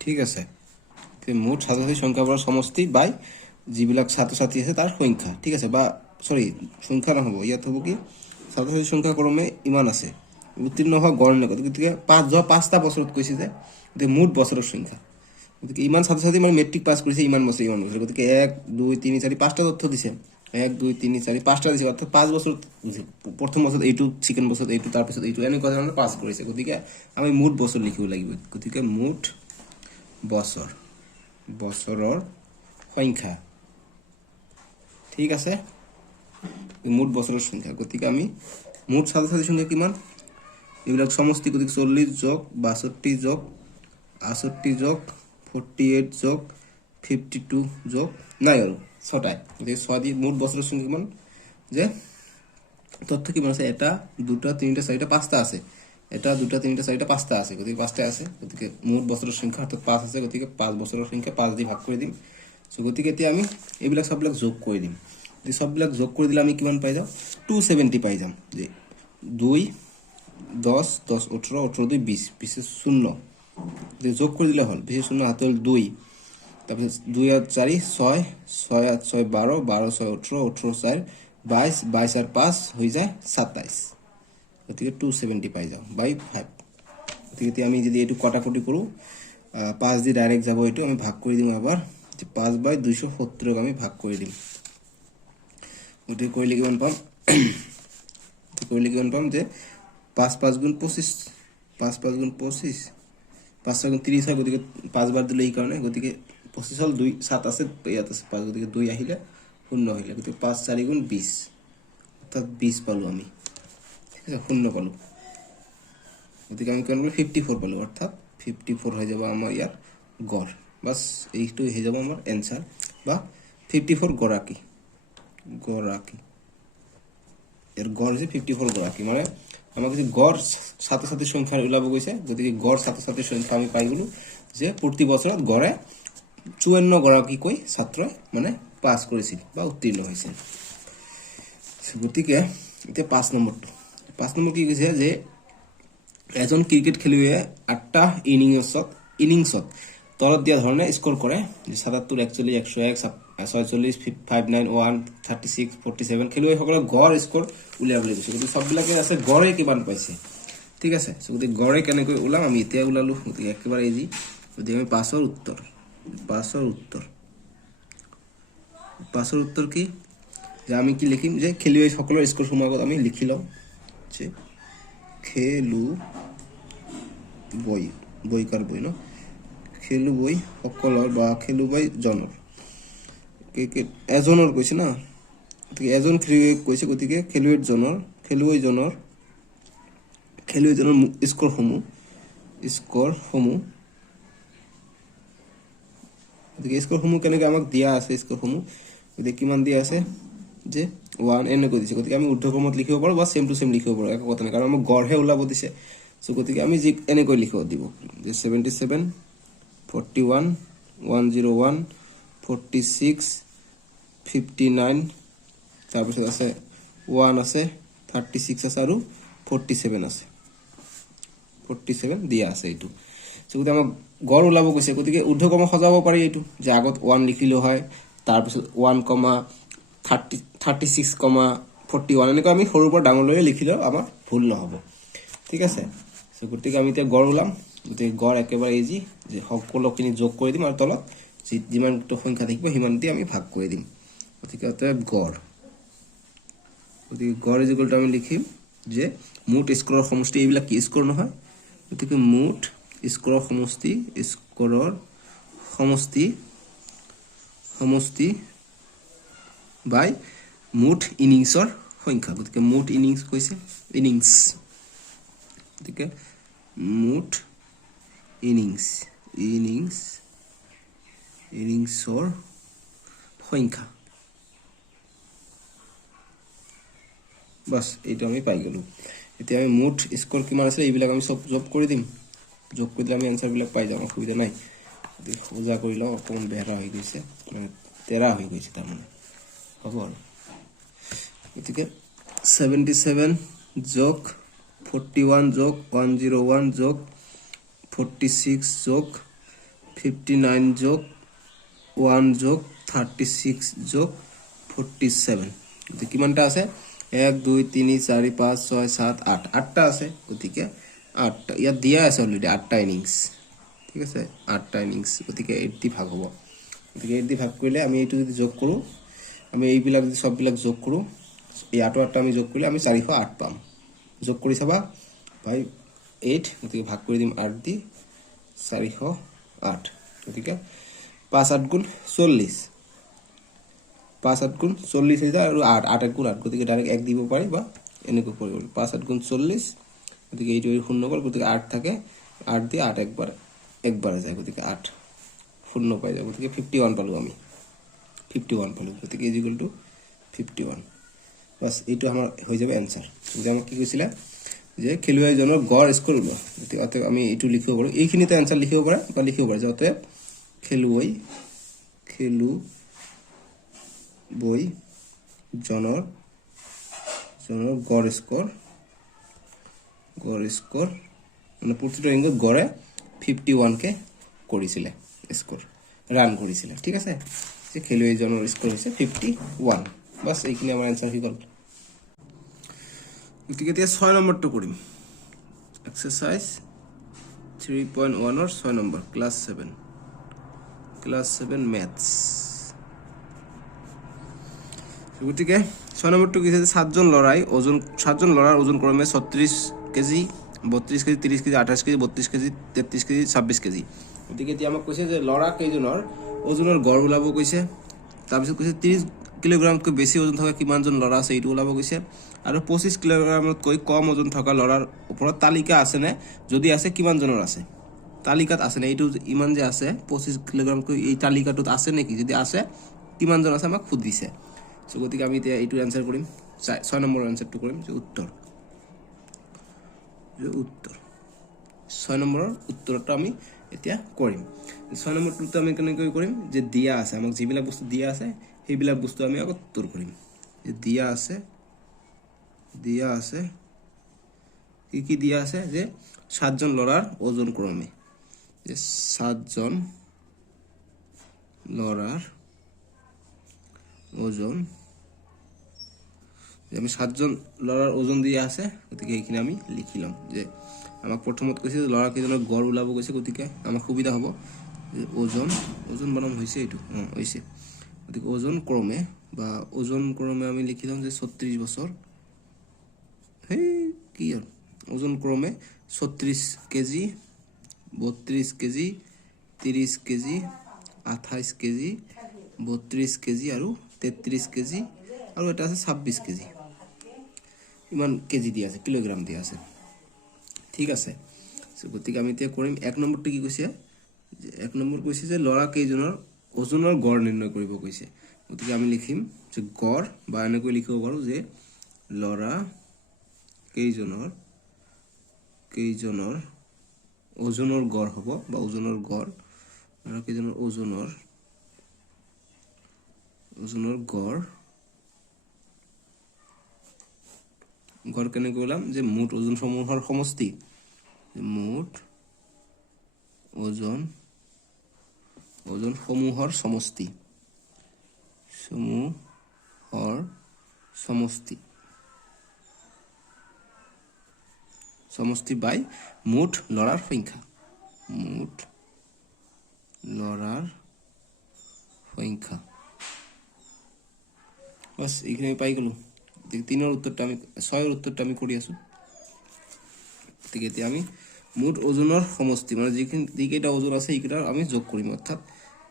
ঠিক আছে। মুঠ ছাত্ৰ ছাত্ৰীৰ সংখ্যাবোৰৰ সমষ্টি বাই যিবিলাক ছাত্ৰ ছাত্ৰী আছে তাৰ সংখ্যা, ঠিক আছে, বা সৰি সংখ্যা নহ'ব, ইয়াত হ'ব কি ছাত্ৰ ছাত্ৰীৰ সংখ্যা ক্ৰমে ইমান আছে, উত্তীৰ্ণ হোৱা গড় নাই, গতিকে 5টা বছৰত কৈছে যে গতিকে মুঠ বছৰৰ সংখ্যা, গতিকে ইমান ছাত্ৰ ছাত্ৰী মানে মেট্ৰিক পাছ কৰিছে ইমান বছৰ, গতিকে 1 2 3 4 5টা তথ্য দিছে, 1 2 3 4 5টা দিছে, অৰ্থাৎ 5 বছৰত প্ৰথম বছৰত এইটো, ছেকেণ্ড বছৰত এইটো, তাৰপিছত এইটো, এনেকুৱা ধৰণে পাছ কৰিছে, গতিকে আমি মুঠ বছৰ লিখিব লাগিব, গতিকে মুঠ বছৰৰ সংখ্যা, ঠিক আছে, মুঠ বছৰৰ সংখ্যা, গতিকে আমি মুঠ ছাত্ৰ ছাত্ৰীৰ সংখ্যা কিমান এইবিলাক সমষ্টি, গতিকে 40 যোগ 62 যোগ 68 যোগ 48 যোগ 52 যোগ নাই আৰু 6টাই, গতিকে 6 দি মুঠ বছৰৰ সংখ্যা কিমান, যে তথ্য কিমান আছে, 1 2 3 4 5টা আছে, 1 2 3 4 5টা আছে, গতিকে 5টা আছে, গতিকে মুঠ বছৰৰ সংখ্যা অৰ্থাৎ 5 আছে, গতিকে 5 বছৰৰ সংখ্যা 5 দি ভাগ কৰি দিম। সো গতিকে এতিয়া আমি এইবিলাক সববিলাক যোগ কৰি দিম, যদি সববিলাক যোগ কৰি দিলে আমি কিমান পাই যাম, 270 পাই যাম, যে 2 10 10 18 18 2 20 20 0, যোগ কৰি দিলে হ'ল, 20 0 হাতল 2, তাৰপিছত 2 আর 4 6 6 আর 6 12 12 6 18 18 4 22 22 আর 5 হয়ে যায় 27, গতিকে 270 পাই যাওঁ বাই 5, গতিকে আমি যদি এইটো কটাকটি কৰোঁ 5 দি ডাইৰেক্ট যাব, এইটো আমি ভাগ কৰি দিম আবাৰ, 5/270 আমি ভাগ কৰি দিম, গতিকে কৰিলে কিমান পাম, যে 5 5 গুণ 25 5 5 গুণ 25 5 6 গুণ 30 হয়, গতিকে 5 বার দিলে এই কারণে, গতিকে 25 হল 2 7 আছে, ইয়াত আছে 5, গতিকে 2 আহিলে 0 আহিলে, গতিকে 5 4 গুণ 20 অর্থাৎ 20 পালো আমি, ঠিক আছে, 0 পালো, গতিকে আমি কেন 54 পালো, অর্থাৎ 54 হয়ে যাব আমার ইয়ার গড়, বাস এইটো হয়ে যাব আমার অ্যান্সার, বা 54 গড়াকি এর গড় হচ্ছে 54 গড়াকি, মানে আমাকে যে গড় ছাত্র ছাত্রীর সংখ্যা ওলাব গৈছে, গতিকে গড় ছাত্র ছাত্রীর সংখ্যা আমি পাই গলো যে প্রতি বছৰত গড়ে 54 গৰাকীকৈ ছাত্ৰই মানে পাছ কৰিছিল বা উত্তীৰ্ণ হৈছিল। গতিকে এতিয়া 5 নম্বৰটো, 5 নম্বৰ কি কৈছে যে এজন ক্ৰিকেট খেলুৱৈয়ে 8টা ইনিংছত তলত দিয়া ধৰণে স্কোৰ কৰে, 77 41 101 46 59 1 36 47, খেলুৱৈসকলৰ গড় স্কোৰ উলিয়াবলৈ গৈছে, গতিকে সববিলাকে আছে গড়ে কিমান পাইছে, ঠিক আছে। গতিকে গড়ে কেনেকৈ ওলাম আমি এতিয়া ওলালো, গতিকে একেবাৰে ইজি, গতিকে আমি 5ৰ উত্তৰ কি যে আমি কি লিখিম যে খেলুৱৈসকলৰ স্কোৰ সমূহ আগত আমি লিখি লওঁ যে খেলুৱৈ সকলৰ বা খেলুৱৈজনৰ এজনৰ কৈছে না, গতিকে এজন খেলুৱৈ কৈছে, গতিকে খেলুৱৈজনৰ স্কোৰসমূহ গতিকে স্কোৰসমূহ কেনেকৈ আমাক দিয়া আছে, স্কোৰসমূহ গতিকে কিমান দিয়া আছে যে 1 এনেকৈ দিছে, গতিকে আমি ঊৰ্ধ্বক্ৰমত লিখিব পাৰোঁ বা চেম টু চেম লিখিব পাৰোঁ, একো কথা নাই, কাৰণ আমাক গড়হে ওলাব দিছে। সো গতিকে আমি যি এনেকৈ লিখিব দিব যে 77 41 101 46 59, তাৰপিছত আছে 1 আছে 36 আছে আৰু 47 আছে, 47 দিয়া আছে এইটো। সো গতিকে আমাক গড় ওলাব কৈছে, গতিকে ঊৰ্ধ্বক্ৰম সজাব পাৰি এইটো যে আগত 1 লিখিলেও হয়, তাৰপিছত 1, 36, 41 এনেকৈ আমি সৰুৰ পৰা ডাঙৰলৈ লিখিলেও আমাৰ ভুল নহ'ব, ঠিক আছে। সো গতিকে আমি এতিয়া গড় ওলাম, গতিকে গড় একেবাৰে ইজি, যে সকলোখিনি যোগ কৰি দিম আৰু তলত যিমানটো সংখ্যা থাকিব সিমানটি আমি ভাগ কৰি দিম, গতিকে অতএব গড় ইজ ইকুৱেল টু আমি লিখিম যে মুঠ স্কোৰৰ সমষ্টি, এইবিলাক কি স্কোৰ নহয়, গতিকে মুঠ স্কোৰৰ সমষ্টি বাই মুঠ ইনিংছৰ সংখ্যা, গতিকে মুঠ ইনিংছ কৈছে, গতিকে মুঠ ইনিংছৰ সংখ্যা, বাস এইটো আমি পাই গলো। এতিয়া আমি মুঠ স্কোৰ কিমান আছে এইবিলাক আমি সব যোগ কৰি দিম, যোগ কৰি দিলে আমি এনসাৰবিলাক পাই যাম, অসুবিধা নাই। সোজা কৰি লওঁ, অকণমান বেহৰা হৈ গৈছে, মানে তেৰা হৈ গৈছে তাৰমানে, হ'ব আৰু। গতিকে 77 যোগ 41 যোগ 101 যোগ 46 যোগ 59 যোগ 1 যোগ 36 যোগ 47, গতিকে কিমানটা আছে 1 2 3 4 5 6 7 8 8টা আছে গতিকে 8টা ইয়াত দিয়া আছে অলৰেডি 8টা ইনিংস ঠিক আছে 8টা ইনিংস গতিকে 8 দি ভাগ হ'ব গতিকে 8 দি ভাগ কৰিলে আমি এইটো যদি যোগ কৰোঁ আমি এইবিলাক যদি সববিলাক যোগ কৰোঁ এই 8টা আমি যোগ কৰিলে আমি 408 পাম যোগ কৰি চাবা ভাই 8 গতিকে ভাগ কৰি দিম 8 দি 408 গতিকে 5 8 গুণ 40 5 8 গুণ 40 হৈ যায় আৰু 8 8 গুণ 8 গতিকে ডাইৰেক্ট 1 দিব পাৰি বা এনেকৈ কৰিব 5 8 গুণ 40 গতিকে এইটো শূন্য গ'ল গতিকে 8 থাকে 8 দি 8 একবাৰ যায় গতিকে 8 শূন্য পাই যায় গতিকে 51 পালো আমি 51 পালো গতিকে ইজ ইকুয়াল টু 51 বাস এইটো আমাৰ হৈ যাব এনসাৰ যে আমাক কি কৈছিল যে খেলুৱৈজনৰ গড় স্কোৰ হ'ব গতিকে আমি এইটো লিখিব পাৰো এইখিনিতে এনসাৰ লিখিব পাৰা বা লিখিব পাৰা যাতে খেলুৱৈজনৰ গড় স্কোৰ মানে প্ৰতিটো ইনিংত গড়ে 51 কে কৰিছিল স্কোৰ ৰান কৰিছিল ঠিক আছে যে খেলুৱৈজনৰ স্কোৰ হৈছে 51 বাস এইখিনি আমাৰ এনসাৰ হৈ গ'ল গতিকে এতিয়া 6 নম্বৰটো কৰিম এক্সাৰসাইজ 3.1 ৰ 6 নম্বৰ ক্লাস 7 ম্যাথছ গতিকে 6 নম্বৰটো কি আছে 7জন ল'ৰাৰ ওজন ক্ৰমে 36 KG 32 KG 30 KG 28 KG 32 KG 33 KG 26 KG গতিকে এতিয়া আমাক কৈছে যে ল'ৰা কেইজনৰ ওজনৰ গড় ওলাব কৈছে তাৰপিছত কৈছে 30 কিলোগ্ৰামতকৈ বেছি ওজন থকা কিমানজন ল'ৰা আছে এইটো ওলাব কৈছে আৰু 25 কিলোগ্ৰামতকৈ কম ওজন থকা ল'ৰাৰ ওপৰত তালিকা আছে নে যদি আছে কিমানজনৰ আছে তালিকাত আছে নে এইটো ইমান যে আছে 25 কিলোগ্ৰামতকৈ এই তালিকাটোত আছে নেকি যদি আছে কিমানজন আছে আমাক সুধিছে সো গতিকে আমি এতিয়া এইটো আনসার কৰিম 6 নম্বৰ আনসাৰটো কৰিম যে উত্তৰ 6 নম্বৰৰ উত্তৰটো আমি এতিয়া কৰিম 6 নম্বৰটো আমি কেনেকৈ কৰিম যে দিয়া আছে আমাক যিবিলাক বস্তু দিয়া আছে সেইবিলাক বস্তু আমি আগত উত্তৰ কৰিম যে দিয়া আছে কি দিয়া আছে যে 7জন ল'ৰাৰ ওজন ক্ৰমে যে 7জন ল'ৰাৰ ওজন আমি 7জন ল'ৰাৰ ওজন দিয়া আছে গতিকে এইখিনি আমি লিখি লম যে আমাক প্ৰথমত কৈছে ল'ৰা কেইজনৰ গড় ওলাব কৈছে গতিকে আমাৰ সুবিধা হ'ব যে ওজন বনাম হৈছে এইটো হৈছে গতিকে ওজন ক্ৰমে আমি লিখি লম যে 36 বছৰ কি ওজন ক্ৰমে 36 KG 32 KG 30 KG 28 KG 32 KG আৰু 33 কেজি আৰু এটা আছে 26 কেজি ইমান কেজি দিয়া আছে কিলোগ্ৰাম দিয়া আছে ঠিক আছে সো গতিকে আমি এতিয়া কৰিম 1 নম্বৰটো কি কৈছে যে 1 নম্বৰ কৈছে যে ল'ৰা কেইজনৰ ওজনৰ গড় নিৰ্ণয় কৰিব কৈছে গতিকে আমি লিখিম যে গড় বা এনেকৈ লিখিব পাৰো যে ল'ৰা কেইজনৰ ওজনৰ গড় হ'ব বা ওজনৰ গড় ল'ৰা কেইজনৰ ওজনৰ গড় কেনে কইলাম যে মুঠ ওজন সমূহৰ সমষ্টি মুঠ ওজন সমূহৰ সমষ্টি বাই মুঠ ল'ৰাৰ সংখ্যা বাস এইখিনি পাই গলো 3ৰ উত্তৰটো আমি 6ৰ উত্তৰটো আমি কৰি আছো গতিকে এতিয়া আমি মুঠ ওজনৰ সমষ্টি মানে যিকেইটা ওজন আছে এইকেইটা আমি যোগ কৰিম অৰ্থাৎ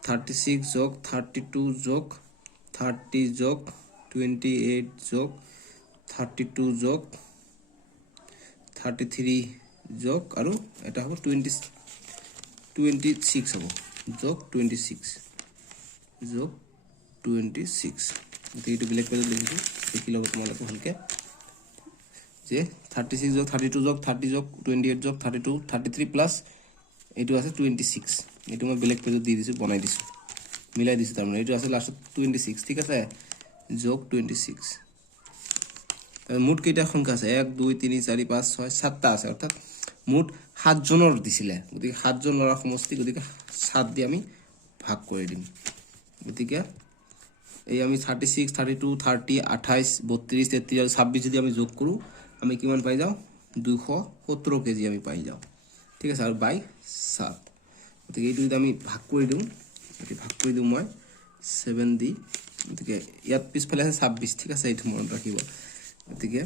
36 যোগ 32 যোগ 30 যোগ 28 যোগ 32 যোগ 33 যোগ আৰু এটা হ'ব 26 হ'ব যোগ 26 এইটো বেলেগ পেজত লিখিছো দেখি লব তোমালোকে ভালকে যে 36 যোগ 32 যোগ 30 যোগ 28 যোগ 32 33 প্লাস এইটো আছে 26 এইটো মই বেলেগ পেজত দি দিছো বনাই দিছো মিলাই দিছো তাৰমানে এইটো আছে লাষ্টত 26 ঠিক আছে যোগ 26 তাৰ মুঠ কেইটা সংখ্যা আছে 1 2 3 4 5 6 7টা আছে অৰ্থাৎ মুঠ 7 জনৰ দিছিলে গতিকে 7 জন ল'ৰা সমষ্টি গতিকে 7 দি আমি ভাগ কৰি দিম গতিকে এই আমি 36 32 30 28 32 33 আর 26 যদি আমি যোগ কৰোঁ আমি কিমান পাই যাওঁ 217 কেজি আমি পাই যাওঁ ঠিক আছে আৰু বাই 7 গতিকে এইটো যদি আমি ভাগ কৰি দিওঁ মই 7 দি গতিকে ইয়াত পিছফালে আছে 26 ঠিক আছে এইটো মনত ৰাখিব গতিকে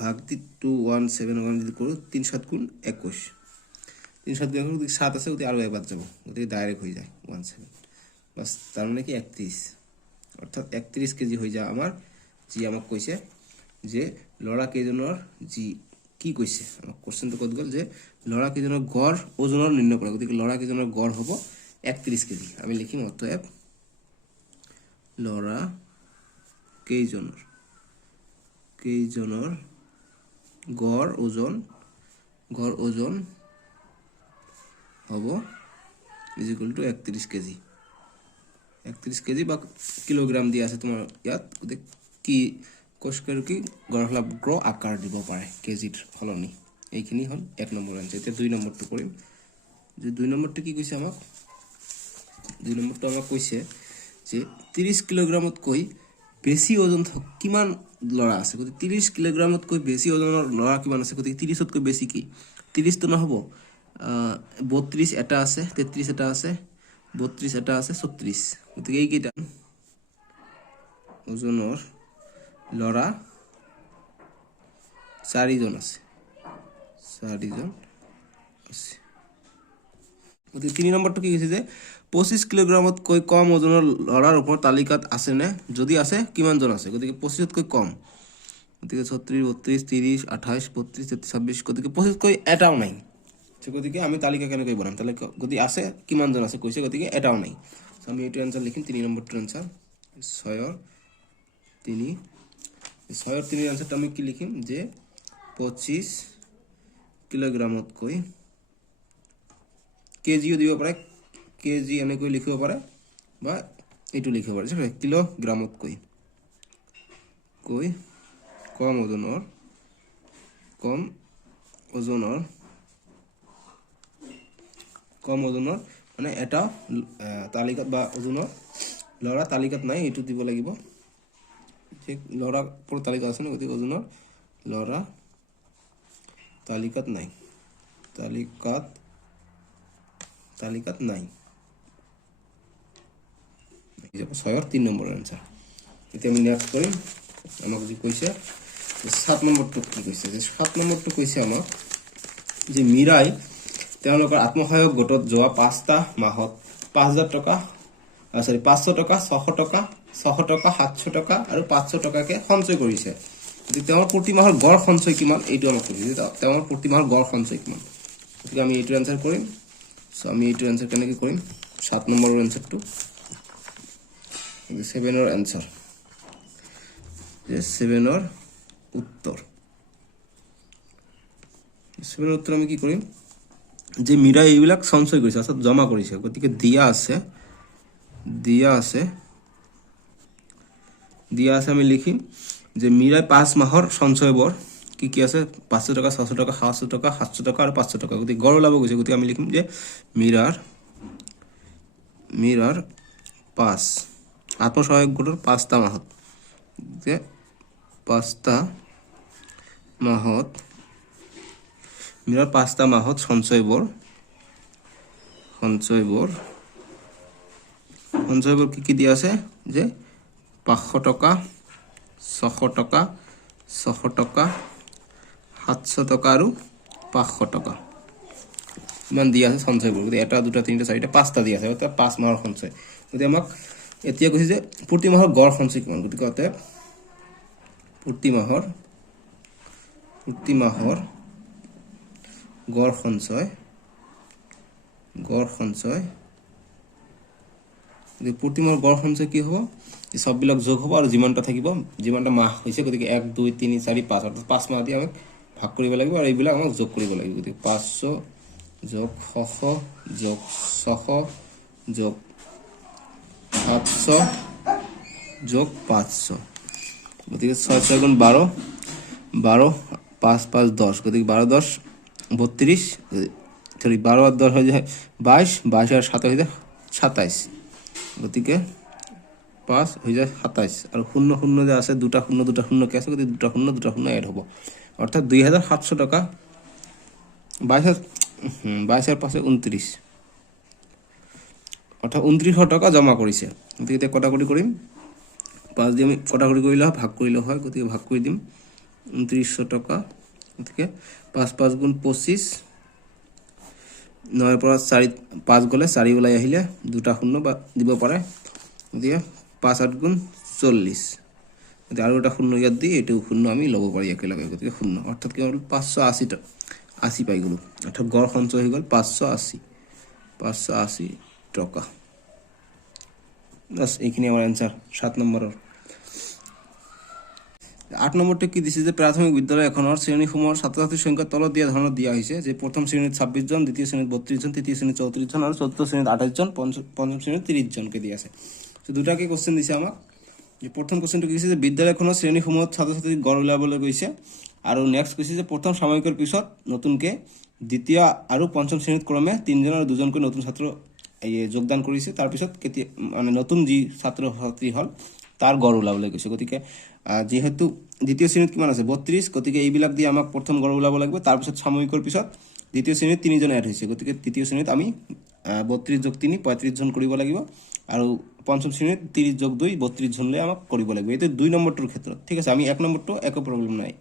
ভাগ দি 2171 যদি কৰোঁ 3 7 গুণ 21 3 7 গুণ 7 আছে গতিকে আৰু এবাৰ যাব গতিকে ডাইৰেক্ট হৈ যায় 17 বাস তাৰ মানে কি 31 অৰ্থাৎ 31 কেজি হৈ যায় আমাৰ যি আমাক কৈছে যে লৰা কেজনৰ যি কি কৈছে আমাক কোশ্চেনটো কত গল যে লৰা কেজনৰ গড় ওজনৰ নিৰ্ণয় কৰা গতিকে লৰা কেজনৰ গড় হ'ব 31 কেজি আমি লিখিম অতএব লৰা কেজনৰ গড় ওজন হ'ব ইকুয়াল টু 31 কেজি 31 কেজি বা কিলোগ্রাম দিয়া আছে তোমাৰ ইয়াত গতিকে কি কোষ্কাৰ কি গড় আকাৰ দিব পাৰে কেজিৰ ফলনি এইখিনি হল 1 নম্বৰ আনসাৰ এতিয়া 2 নম্বৰটো কৰিম যে 2 নম্বৰটো কি কৈছে আমাক 2 নম্বৰটো আমাক কৈছে যে 30 কিলোগ্ৰামতকৈ বেছি ওজন কিমান লৰা আছে গতিকে 30 কিলোগ্ৰামতকৈ বেছি ওজনৰ লৰা কিমান আছে গতিকে 30 তকৈ বেছি কি 30 তো নহব 32 এটা আছে 33 এটা আছে 32 এটা আছে 36 গতিকে এই কেইটা ওজনৰ লৰা 4 জন আছে গতিকে 3 নম্বৰটো কি কৈছে যে 25 কিলোগ্ৰামতকৈ কম ওজনৰ লৰাৰ ওপৰত তালিকাত আছে নে যদি আছে কিমান জন আছে গতিকে 25 তকৈ কম গতিকে 36 32 30 28 32 26 গতিকে 25 কৈ এটাও নাই গতিকে আমি তালিকা কেনেকৈ বনাম তাহলে যদি আছে কিমান জন আছে কৈছে গতিকে এটাও নাই আমি এইটো आंसर লিখিম 3 নম্বৰটো आंसर 6 ৰ 3 आंसरটো আমি কি লিখিম যে 25 কিলোগ্ৰামতকৈ কেজিও দিব পাৰে কেজি এনেকৈ লিখিব পাৰে বা এইটো লিখিব পাৰে ঠিক আছে কিলোগ্ৰামতকৈ কম ওজনৰ মানে এটা তালিকাত বা ওজনৰ লৰা তালিকাত নাই এটো দিব লাগিব যে লৰা পৰ তালিকা আছে না গতিকে ওজনৰ লৰা তালিকাত নাই এই যাব 6 ৰ 3 নম্বৰ आंसर এতিয়া আমি নেক্সট কৰিম আমাক যি কৈছে 7 নম্বৰটো কি কৈছে যে 7 নম্বৰটো কৈছে আমাক যে মিৰাই তেওঁলোকৰ আত্মসহায়ক গোটত যোৱা 5টা মাহত 5000 টকা 500 টকা 600 টকা 700 টকা আৰু 500 টকাকে সঞ্চয় কৰিছে গতিকে তেওঁৰ প্ৰতি মাহৰ গড় সঞ্চয় কিমান এইটো আমাক কৈছে তেওঁৰ প্ৰতি মাহৰ গড় সঞ্চয় কিমান গতিকে আমি এইটো आंसर কৰিম সো আমি এইটো आंसर কেনেকৈ কৰিম 7 নম্বৰৰ आंसरটো 7 ৰ आंसर যে 7 ৰ উত্তৰ 7 ৰ উত্তৰ আমি কি কৰিম যে মিৰা এইবিলাক সঞ্চয় কৰিছে অৰ্থাৎ জমা কৰিছে গতিকে দিয়া আছে আমি লিখিম যে মিৰাই 5 মাহৰ সঞ্চয়বৰ কি আছে 500 টকা 600 টকা 700 টকা 700 টকা আৰু 500 টকা গতিকে গড় ওলাব গৈছে গতিকে আমি লিখিম যে মিৰাৰ 5 আত্মসহায়ক গোটৰ 5টা মাহত যে 5টা মাহত মিৰাৰ 5টা মাহত সঞ্চয়বৰ কি দিয়া আছে যে 500 টকা 600 টকা 700 টকা আৰু 500 টকা ইমান দিয়া আছে সঞ্চয়বোৰ গতিকে এটা দুটা তিনটা চাৰিটা পাঁচটা দিয়া আছে অৰ্থাৎ 5 মাহৰ সঞ্চয় গতিকে আমাক এতিয়া কৈছে যে প্ৰতি মাহৰ গড় সঞ্চয় কিমান গতিকে অতএব প্ৰতি মাহৰ গড় সঞ্চয় প্ৰতি মাহৰ গড় সঞ্চয় কি হ'ব এই সববিলাক যোগ হ'ব আৰু যিমানটা থাকিব যিমানটা মাহ হৈছে গতিকে 1 2 3 4 5 অৰ্থাৎ 5 মাহ দি আমি ভাগ কৰিব লাগিব আৰু এইবিলাক আমাক যোগ কৰিব লাগিব গতিকে 500 যোগ 600 যোগ 600 যোগ 700 যোগ 500 গতিকে 6 6 গুণ 12 12 5 5 10 গতিকে 12 10 32 সরি 12 আর 10 হয়ে যায় 22 22 আর 7 হয়ে যায় 27 গতিকে 5 হৈ যায় 27 আৰু শূন্য শূন্য যে আছে দুটা শূন্য কে আছে গতিকে দুটা শূন্য এড হ'ব অৰ্থাৎ 2700 টকা 22 পাশে 29 অৰ্থাৎ 2900 টাকা জমা কৰিছে গতিকে কটাকটি কৰিম 5 দিয়ে আমি কটাকটি কৰিলে ভাগ কৰিলে হয় গতিকে ভাগ কৰি দিম 2900 টাকা গতিকে 5 5 গুণ 25 9 পৰা 4 5 গলে 4 ওলাই আহিলে দুটা শূন্য বা দিব পাৰে গতিকে 5 8 গুণ 40 গতিকে আৰু এটা শূন্য ইয়াত দি এটো শূন্য আমি লব পাৰি একেলগে গতিকে শূন্য অৰ্থাৎ কি হ'ল 580 টাকা 80 পাই গলো অৰ্থাৎ গড় সঞ্চয় হৈ গল 580 টাকা বাস এইখিনি আমাৰ आंसर 7 নম্বৰৰ 8 নম্বৰটো কি দিছে যে প্ৰাথমিক বিদ্যালয় এখনৰ শ্ৰেণীসমূহৰ ছাত্ৰ-ছাত্ৰীৰ সংখ্যা তলত দিয়া ধৰণত দিয়া হৈছে যে প্ৰথম শ্ৰেণীত 26 জন দ্বিতীয় শ্ৰেণীত 32 জন তৃতীয় শ্ৰেণীত 34 জন আৰু চতুৰ্থ শ্ৰেণীত 28 জন পঞ্চম শ্ৰেণীত 30 জনকে দিয়া আছে তো দুটাকে কোশ্চেন দিছে আমাক যে প্ৰথম কোশ্চেনটো কি হৈছে যে বিদ্যালয়খনৰ শ্ৰেণীসমূহত ছাত্ৰ-ছাত্ৰীৰ গড় উলিয়াবলৈ গৈছে আৰু নেক্সট কৈছে যে প্ৰথম সাময়িকৰ পিছত নতুনকে দ্বিতীয় আৰু পঞ্চম শ্ৰেণীত ক্ৰমে 3 জন আৰু 2 জনকৈ নতুন ছাত্ৰ যোগদান কৰিছে তাৰ পিছত মানে নতুন যি ছাত্ৰ ছাত্ৰী হল তাৰ গড় উলাবলৈ গৈছে গতিকে যেহেতু দ্বিতীয় শ্ৰেণীত কিমান আছে 32 গতিকে এইবিলাক দি আমাক প্ৰথম গড় উলাব লাগিব তাৰ পিছত সাময়িকৰ পিছত দ্বিতীয় শ্ৰেণীত 3 জন এড হৈছে গতিকে তৃতীয় শ্ৰেণীত আমি 32 যোগ 3 35 জন কৰিব লাগিব আৰু পঞ্চম শ্ৰেণীত 30 যোগ 2 32 জনলৈ আমাক কৰিব লাগিব এটো 2 নম্বৰটোৰ ক্ষেত্ৰত ঠিক আছে আমি 1 নম্বৰটো একো প্ৰবলেম নাই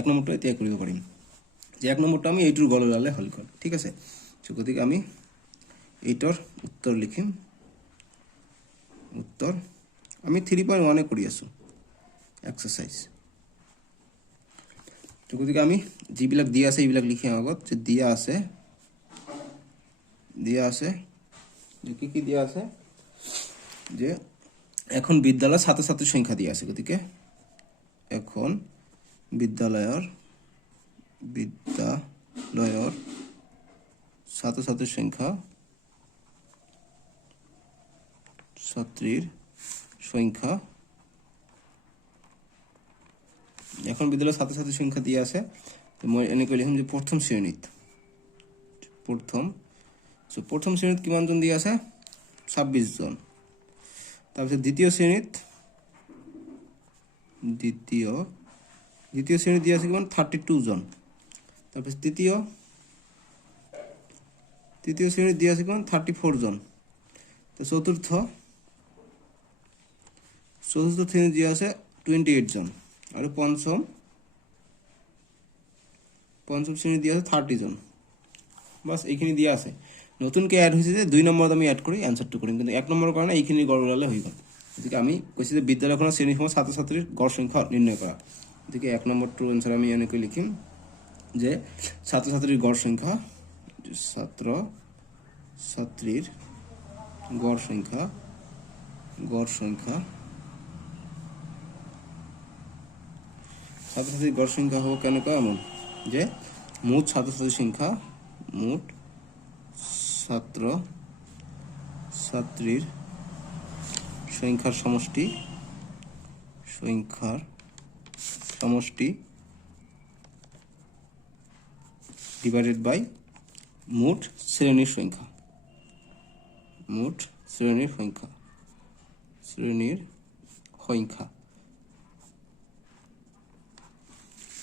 1 নম্বৰটো এতিয়া কৰিব পাৰিম যে 1 নম্বৰটো আমি এইটোৰ গড় উলালে হল হ'ল ঠিক আছে গতিকে আমি এইটোৰ উত্তৰ লিখিম উত্তৰ আমি 3.1 এ কৰি আছো এক্সারসাইজ তো গতিকে আমি যিবিলাক দিয়া আছে এইবিলাক লিখি আগত যে দিয়া আছে যে কি দিয়া আছে যে এখন বিদ্যালয় ছাত্র-ছাত্ৰীৰ সংখ্যা দিয়া আছে গতিকে এখন বিদ্যালয়ৰ ছাত্ৰ-ছাত্ৰীৰ সংখ্যা ছাত্ৰীৰ সংখ্যা এখন বিদ্যালয়েৰ ছাত্ৰ-ছাত্ৰীৰ সংখ্যা দিয়া আছে তো মই এনেকৈ লিখিম যে প্ৰথম শ্ৰেণীত প্ৰথম শ্ৰেণীত কিমান জন দিয়া আছে 26 জন তাৰপিছত দ্বিতীয় শ্ৰেণীত দিয়া আছে কিমান 32 জন তাৰপিছত তৃতীয় শ্ৰেণীত দিয়া আছে কিমান 34 জন তো চতুৰ্থ শ্ৰেণীত দিয়া আছে 28 জন আৰু পঞ্চম শ্ৰেণীত দিয়া আছে 30 জন বাস এইখিনি দিয়া আছে নতুনকৈ এড হৈছে যে 2 নম্বৰত আমি এড কৰি আনসাৰটো কৰিম কিন্তু 1 নম্বৰৰ কাৰণে এইখিনি গড় উলালে হৈ গ'ল গতিকে আমি কৈছে যে বিদ্যালয়খনৰ শ্ৰেণীসমূহ ছাত্ৰ-ছাত্ৰীৰ গড় সংখ্যা নিৰ্ণয় কৰা গতিকে 1 নম্বৰটোৰ আনসাৰ আমি এনেকৈ লিখিম যে ছাত্ৰ-ছাত্ৰীৰ গড় সংখ্যা ছাত্ৰীৰ গড় সংখ্যা ছাত্ৰ-ছাত্ৰীৰ গড় সংখ্যা হবে কেনেকুৱা এমন যে মুঠ ছাত্র-ছাত্রীর সংখ্যা মুঠ ছাত্র-ছাত্রীর সংখ্যার সমষ্টি ডিভাইডেড বাই মুঠ শ্রেণীর সংখ্যা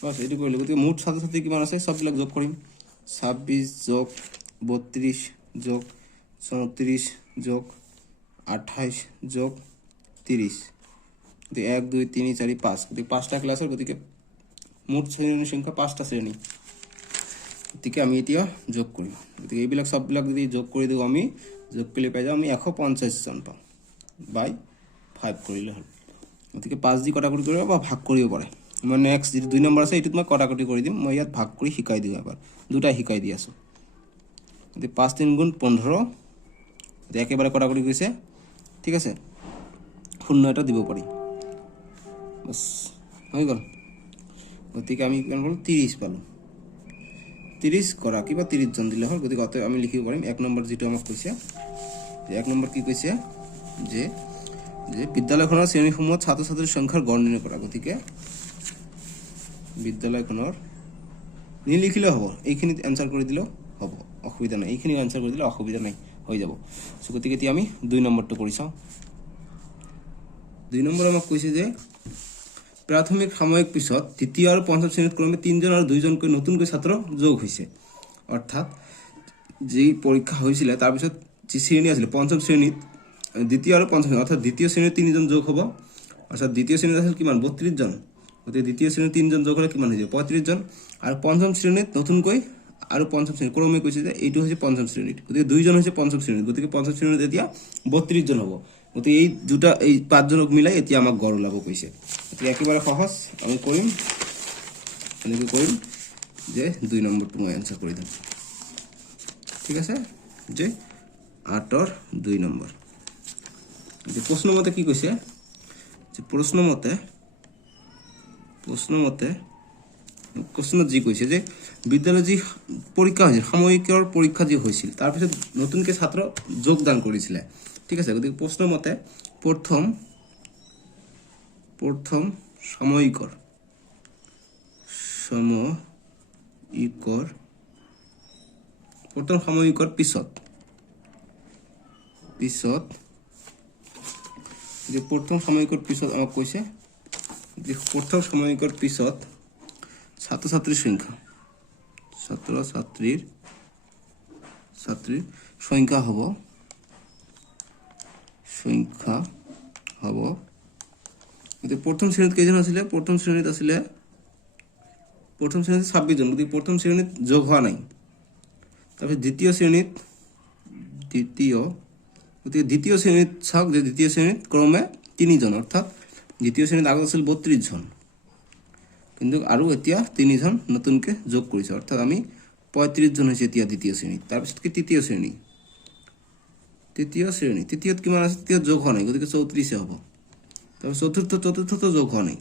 বাস এটি করলে গতিকে মুঠ ছাত্র-ছাত্রী কিমান আছে সববিলাক যোগ কৰিম 26 যোগ 32 যোগ 34 যোগ 28 যোগ 30 গতিকে 1 2 3 4 5 গতিকে 5টা ক্লাসৰ গতিকে মুঠ শ্ৰেণীৰ সংখ্যা 5টা শ্ৰেণী গতিকে আমি এতিয়া যোগ কৰিম গতিকে এইবিলাক সববিলাক যদি যোগ কৰি দিও আমি যোগ কৰিলে পাই যাম আমি 150 জন পাম বাই 5 কৰিলে হল গতিকে 5 দি কটাকটি কৰিব বা ভাগ কৰিব পাৰে মই নেক্সট যে 2 নম্বৰ আছে এটোত মই কটাকটি কৰি দিম মই ইয়াত ভাগ কৰি শিকাই দিম এবাৰ দুটা শিকাই দি আছো গতিকে 5 3 গুণ 15 গতিকে একেবাৰে কটাকটি কৰিছে ঠিক আছে শূন্য এটা দিব পাৰি বাস হৈ গ'ল গতিকে আমি কিমান পালো 30 পালো 30 কৰা কিবা 30 জন দিলে হল গতিকে অত আমি লিখিব পাৰিম 1 নম্বৰ যেটো আমাক কৈছে 1 নম্বৰ কি কৈছে যে বিদ্যালয়খনৰ শ্ৰেণীসমূহত ছাত্ৰ-ছাত্ৰীৰ সংখ্যাৰ গড় নিৰ্ণয় কৰা গতিকে বিদ্যালয়খনৰ নিলিখিলে হ'ব এইখিনি আনসাৰ কৰি দিলেও হ'ব অসুবিধা নাই এইখিনি আনসাৰ কৰি দিলে অসুবিধা নাই হৈ যাব সো গতিকে এতিয়া আমি 2 নম্বৰটো কৰি চাও 2 নম্বৰ আমাক কৈছে যে প্ৰাথমিক সাময়িক পিছত তৃতীয় আৰু পঞ্চম শ্ৰেণীত ক্ৰমে 3 জন আৰু 2 জনকৈ নতুনকৈ ছাত্ৰ যোগ হৈছে অৰ্থাৎ যি পৰীক্ষা হৈছিল তাৰ পিছত যি শ্ৰেণী আছিল পঞ্চম শ্ৰেণীত দ্বিতীয় আৰু পঞ্চম অৰ্থাৎ দ্বিতীয় শ্ৰেণীত 3 জন যোগ হ'ব অৰ্থাৎ দ্বিতীয় শ্ৰেণীত আছিল কিমান 32 জন গতিকে দ্বিতীয় শ্ৰেণীত 3 জন যোগ হ'লে কিমান হৈ যাব 35 জন আৰু পঞ্চম শ্ৰেণীত নতুনকৈ আৰু পঞ্চম শ্ৰেণী ক্ৰমে কৈছে যে এইটো হৈছে পঞ্চম শ্ৰেণীত গতিকে 2 জন হৈছে পঞ্চম শ্ৰেণীত গতিকে পঞ্চম শ্ৰেণীত এতিয়া 32 জন হ'ব গতিকে এই দুটা এই 5 জনক মিলাই এতিয়া আমাক গড় ওলাব কৈছে গতিকে একেবাৰে সহজ আমি কৰিম এনেকৈ কৰিম যে 2 নম্বৰটো মই আনসাৰ কৰি দিম ঠিক আছে যে 8 ৰ 2 নম্বৰ যে প্ৰশ্ন মতে কি কৈছে যে প্ৰশ্ন যি কৈছে যে বিদ্যালয় যি পৰীক্ষা হৈছিল সাময়িকৰ পৰীক্ষা যি হৈছিল তাৰ পিছত নতুনকৈ ছাত্ৰ যোগদান কৰিছিল ঠিক আছে গতিকে প্ৰশ্ন মতে প্ৰথম সাময়িকৰ পিছত যে প্ৰথম সাময়িকৰ পিছত আমাক কৈছে যে প্ৰথম সাময়িকৰ পিছত ছাত্ৰ ছাত্ৰীৰ সংখ্যা হ'ব গতিকে প্ৰথম শ্ৰেণীত কেইজন আছিলে প্ৰথম শ্ৰেণীত 26 জন গতিকে প্ৰথম শ্ৰেণীত যোগ হোৱা নাই তাৰপিছত দ্বিতীয় শ্ৰেণীত দ্বিতীয় শ্ৰেণীত চাওক যে দ্বিতীয় শ্ৰেণীত ক্ৰমে 3 জন অৰ্থাৎ দ্বিতীয় শ্ৰেণীত আগত আছিল 32 জন কিন্তু আৰু এতিয়া 3 জন নতুনকৈ যোগ কৰিছে অৰ্থাৎ আমি 35 জন হৈছে এতিয়া দ্বিতীয় শ্ৰেণীত তাৰপিছত কি তৃতীয় শ্ৰেণী তৃতীয়ত কিমান আছে তৃতীয়ত যোগ হোৱা নাই গতিকে 34 হ'ব তাৰপিছত চতুৰ্থতো যোগ হোৱা নাই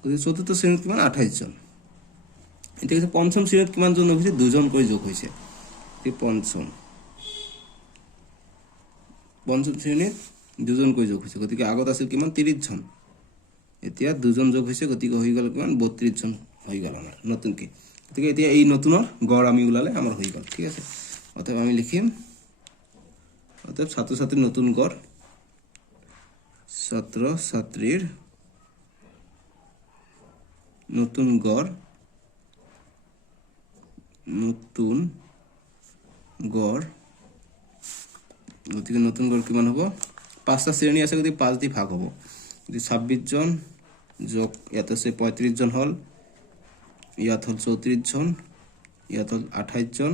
গতিকে চতুৰ্থ শ্ৰেণীত কিমান 28 জন এতিয়া কৈছে পঞ্চম শ্ৰেণীত কিমান জন হৈছে 2 জনকৈ যোগ হৈছে পঞ্চম শ্ৰেণীত 2 জনকৈ যোগ হৈছে গতিকে আগত আছিল কিমান 30 জন এতিয়া 2 জন যোগ হৈছে গতিকে হৈ গ'ল কিমান 32 জন হৈ গ'ল আমাৰ নতুনকৈ গতিকে এতিয়া এই নতুনৰ গড় আমি ওলালে আমাৰ হৈ গ'ল ঠিক আছে অতএব আমি লিখিম অতএব ছাত্ৰ ছাত্ৰীৰ নতুন গড় গতিকে নতুন গড় কিমান হ'ব 5টা শ্ৰেণী আছে গতিকে 5 দি ভাগ হ'ব গতিকে 26 জন যোগ ইয়াত আছে 35 জন হ'ল ইয়াত হ'ল 34 জন ইয়াত হ'ল 28 জন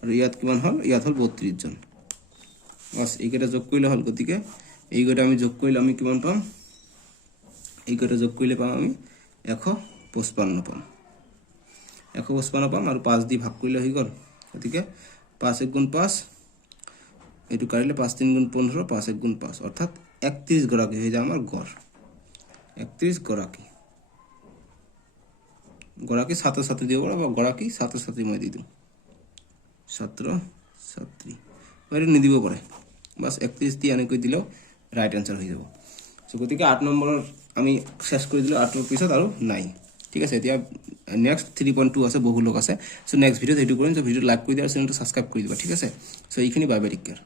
আৰু ইয়াত কিমান হ'ল ইয়াত হ'ল 32 জন বাস এইকেইটা যোগ কৰিলে হ'ল গতিকে এইকেইটা আমি যোগ কৰিলে আমি কিমান পাম এইকেইটা যোগ কৰিলে পাম আমি 155 পাম আৰু 5 দি ভাগ কৰিলে হৈ গ'ল গতিকে 5 1 গুণ 5 এইটো কাৰিলে 5 3 গুণ 15 5 1 গুণ 5 অৰ্থাৎ 31 গৰাকী হৈ যায় আমাৰ গড় 31 গৰাকী ছাত্ৰ ছাত্ৰী দিব পাৰো বা গৰাকী ছাত্ৰ ছাত্ৰী মই দি দিম ছাত্ৰ ছাত্ৰী বাইৰে নিদিব পাৰে বাস 31 দি এনেকৈ দিলেও ৰাইট আনসাৰ হৈ যাব সো গতিকে 8 নম্বৰৰ আমি শেষ কৰি দিলো 8 ৰ পিছত আৰু নাই ঠিক আছে এতিয়া নেক্সট 3.2 আছে বহু লোক আছে সো নেক্সট ভিডিওত হেতু কৰিম সো ভিডিও লাইক কৰি দিয়া আৰু চেনেলটো সাবস্ক্ৰাইব কৰি দিবা ঠিক আছে সো এইখিনি বাই বাই টেক কেয়াৰ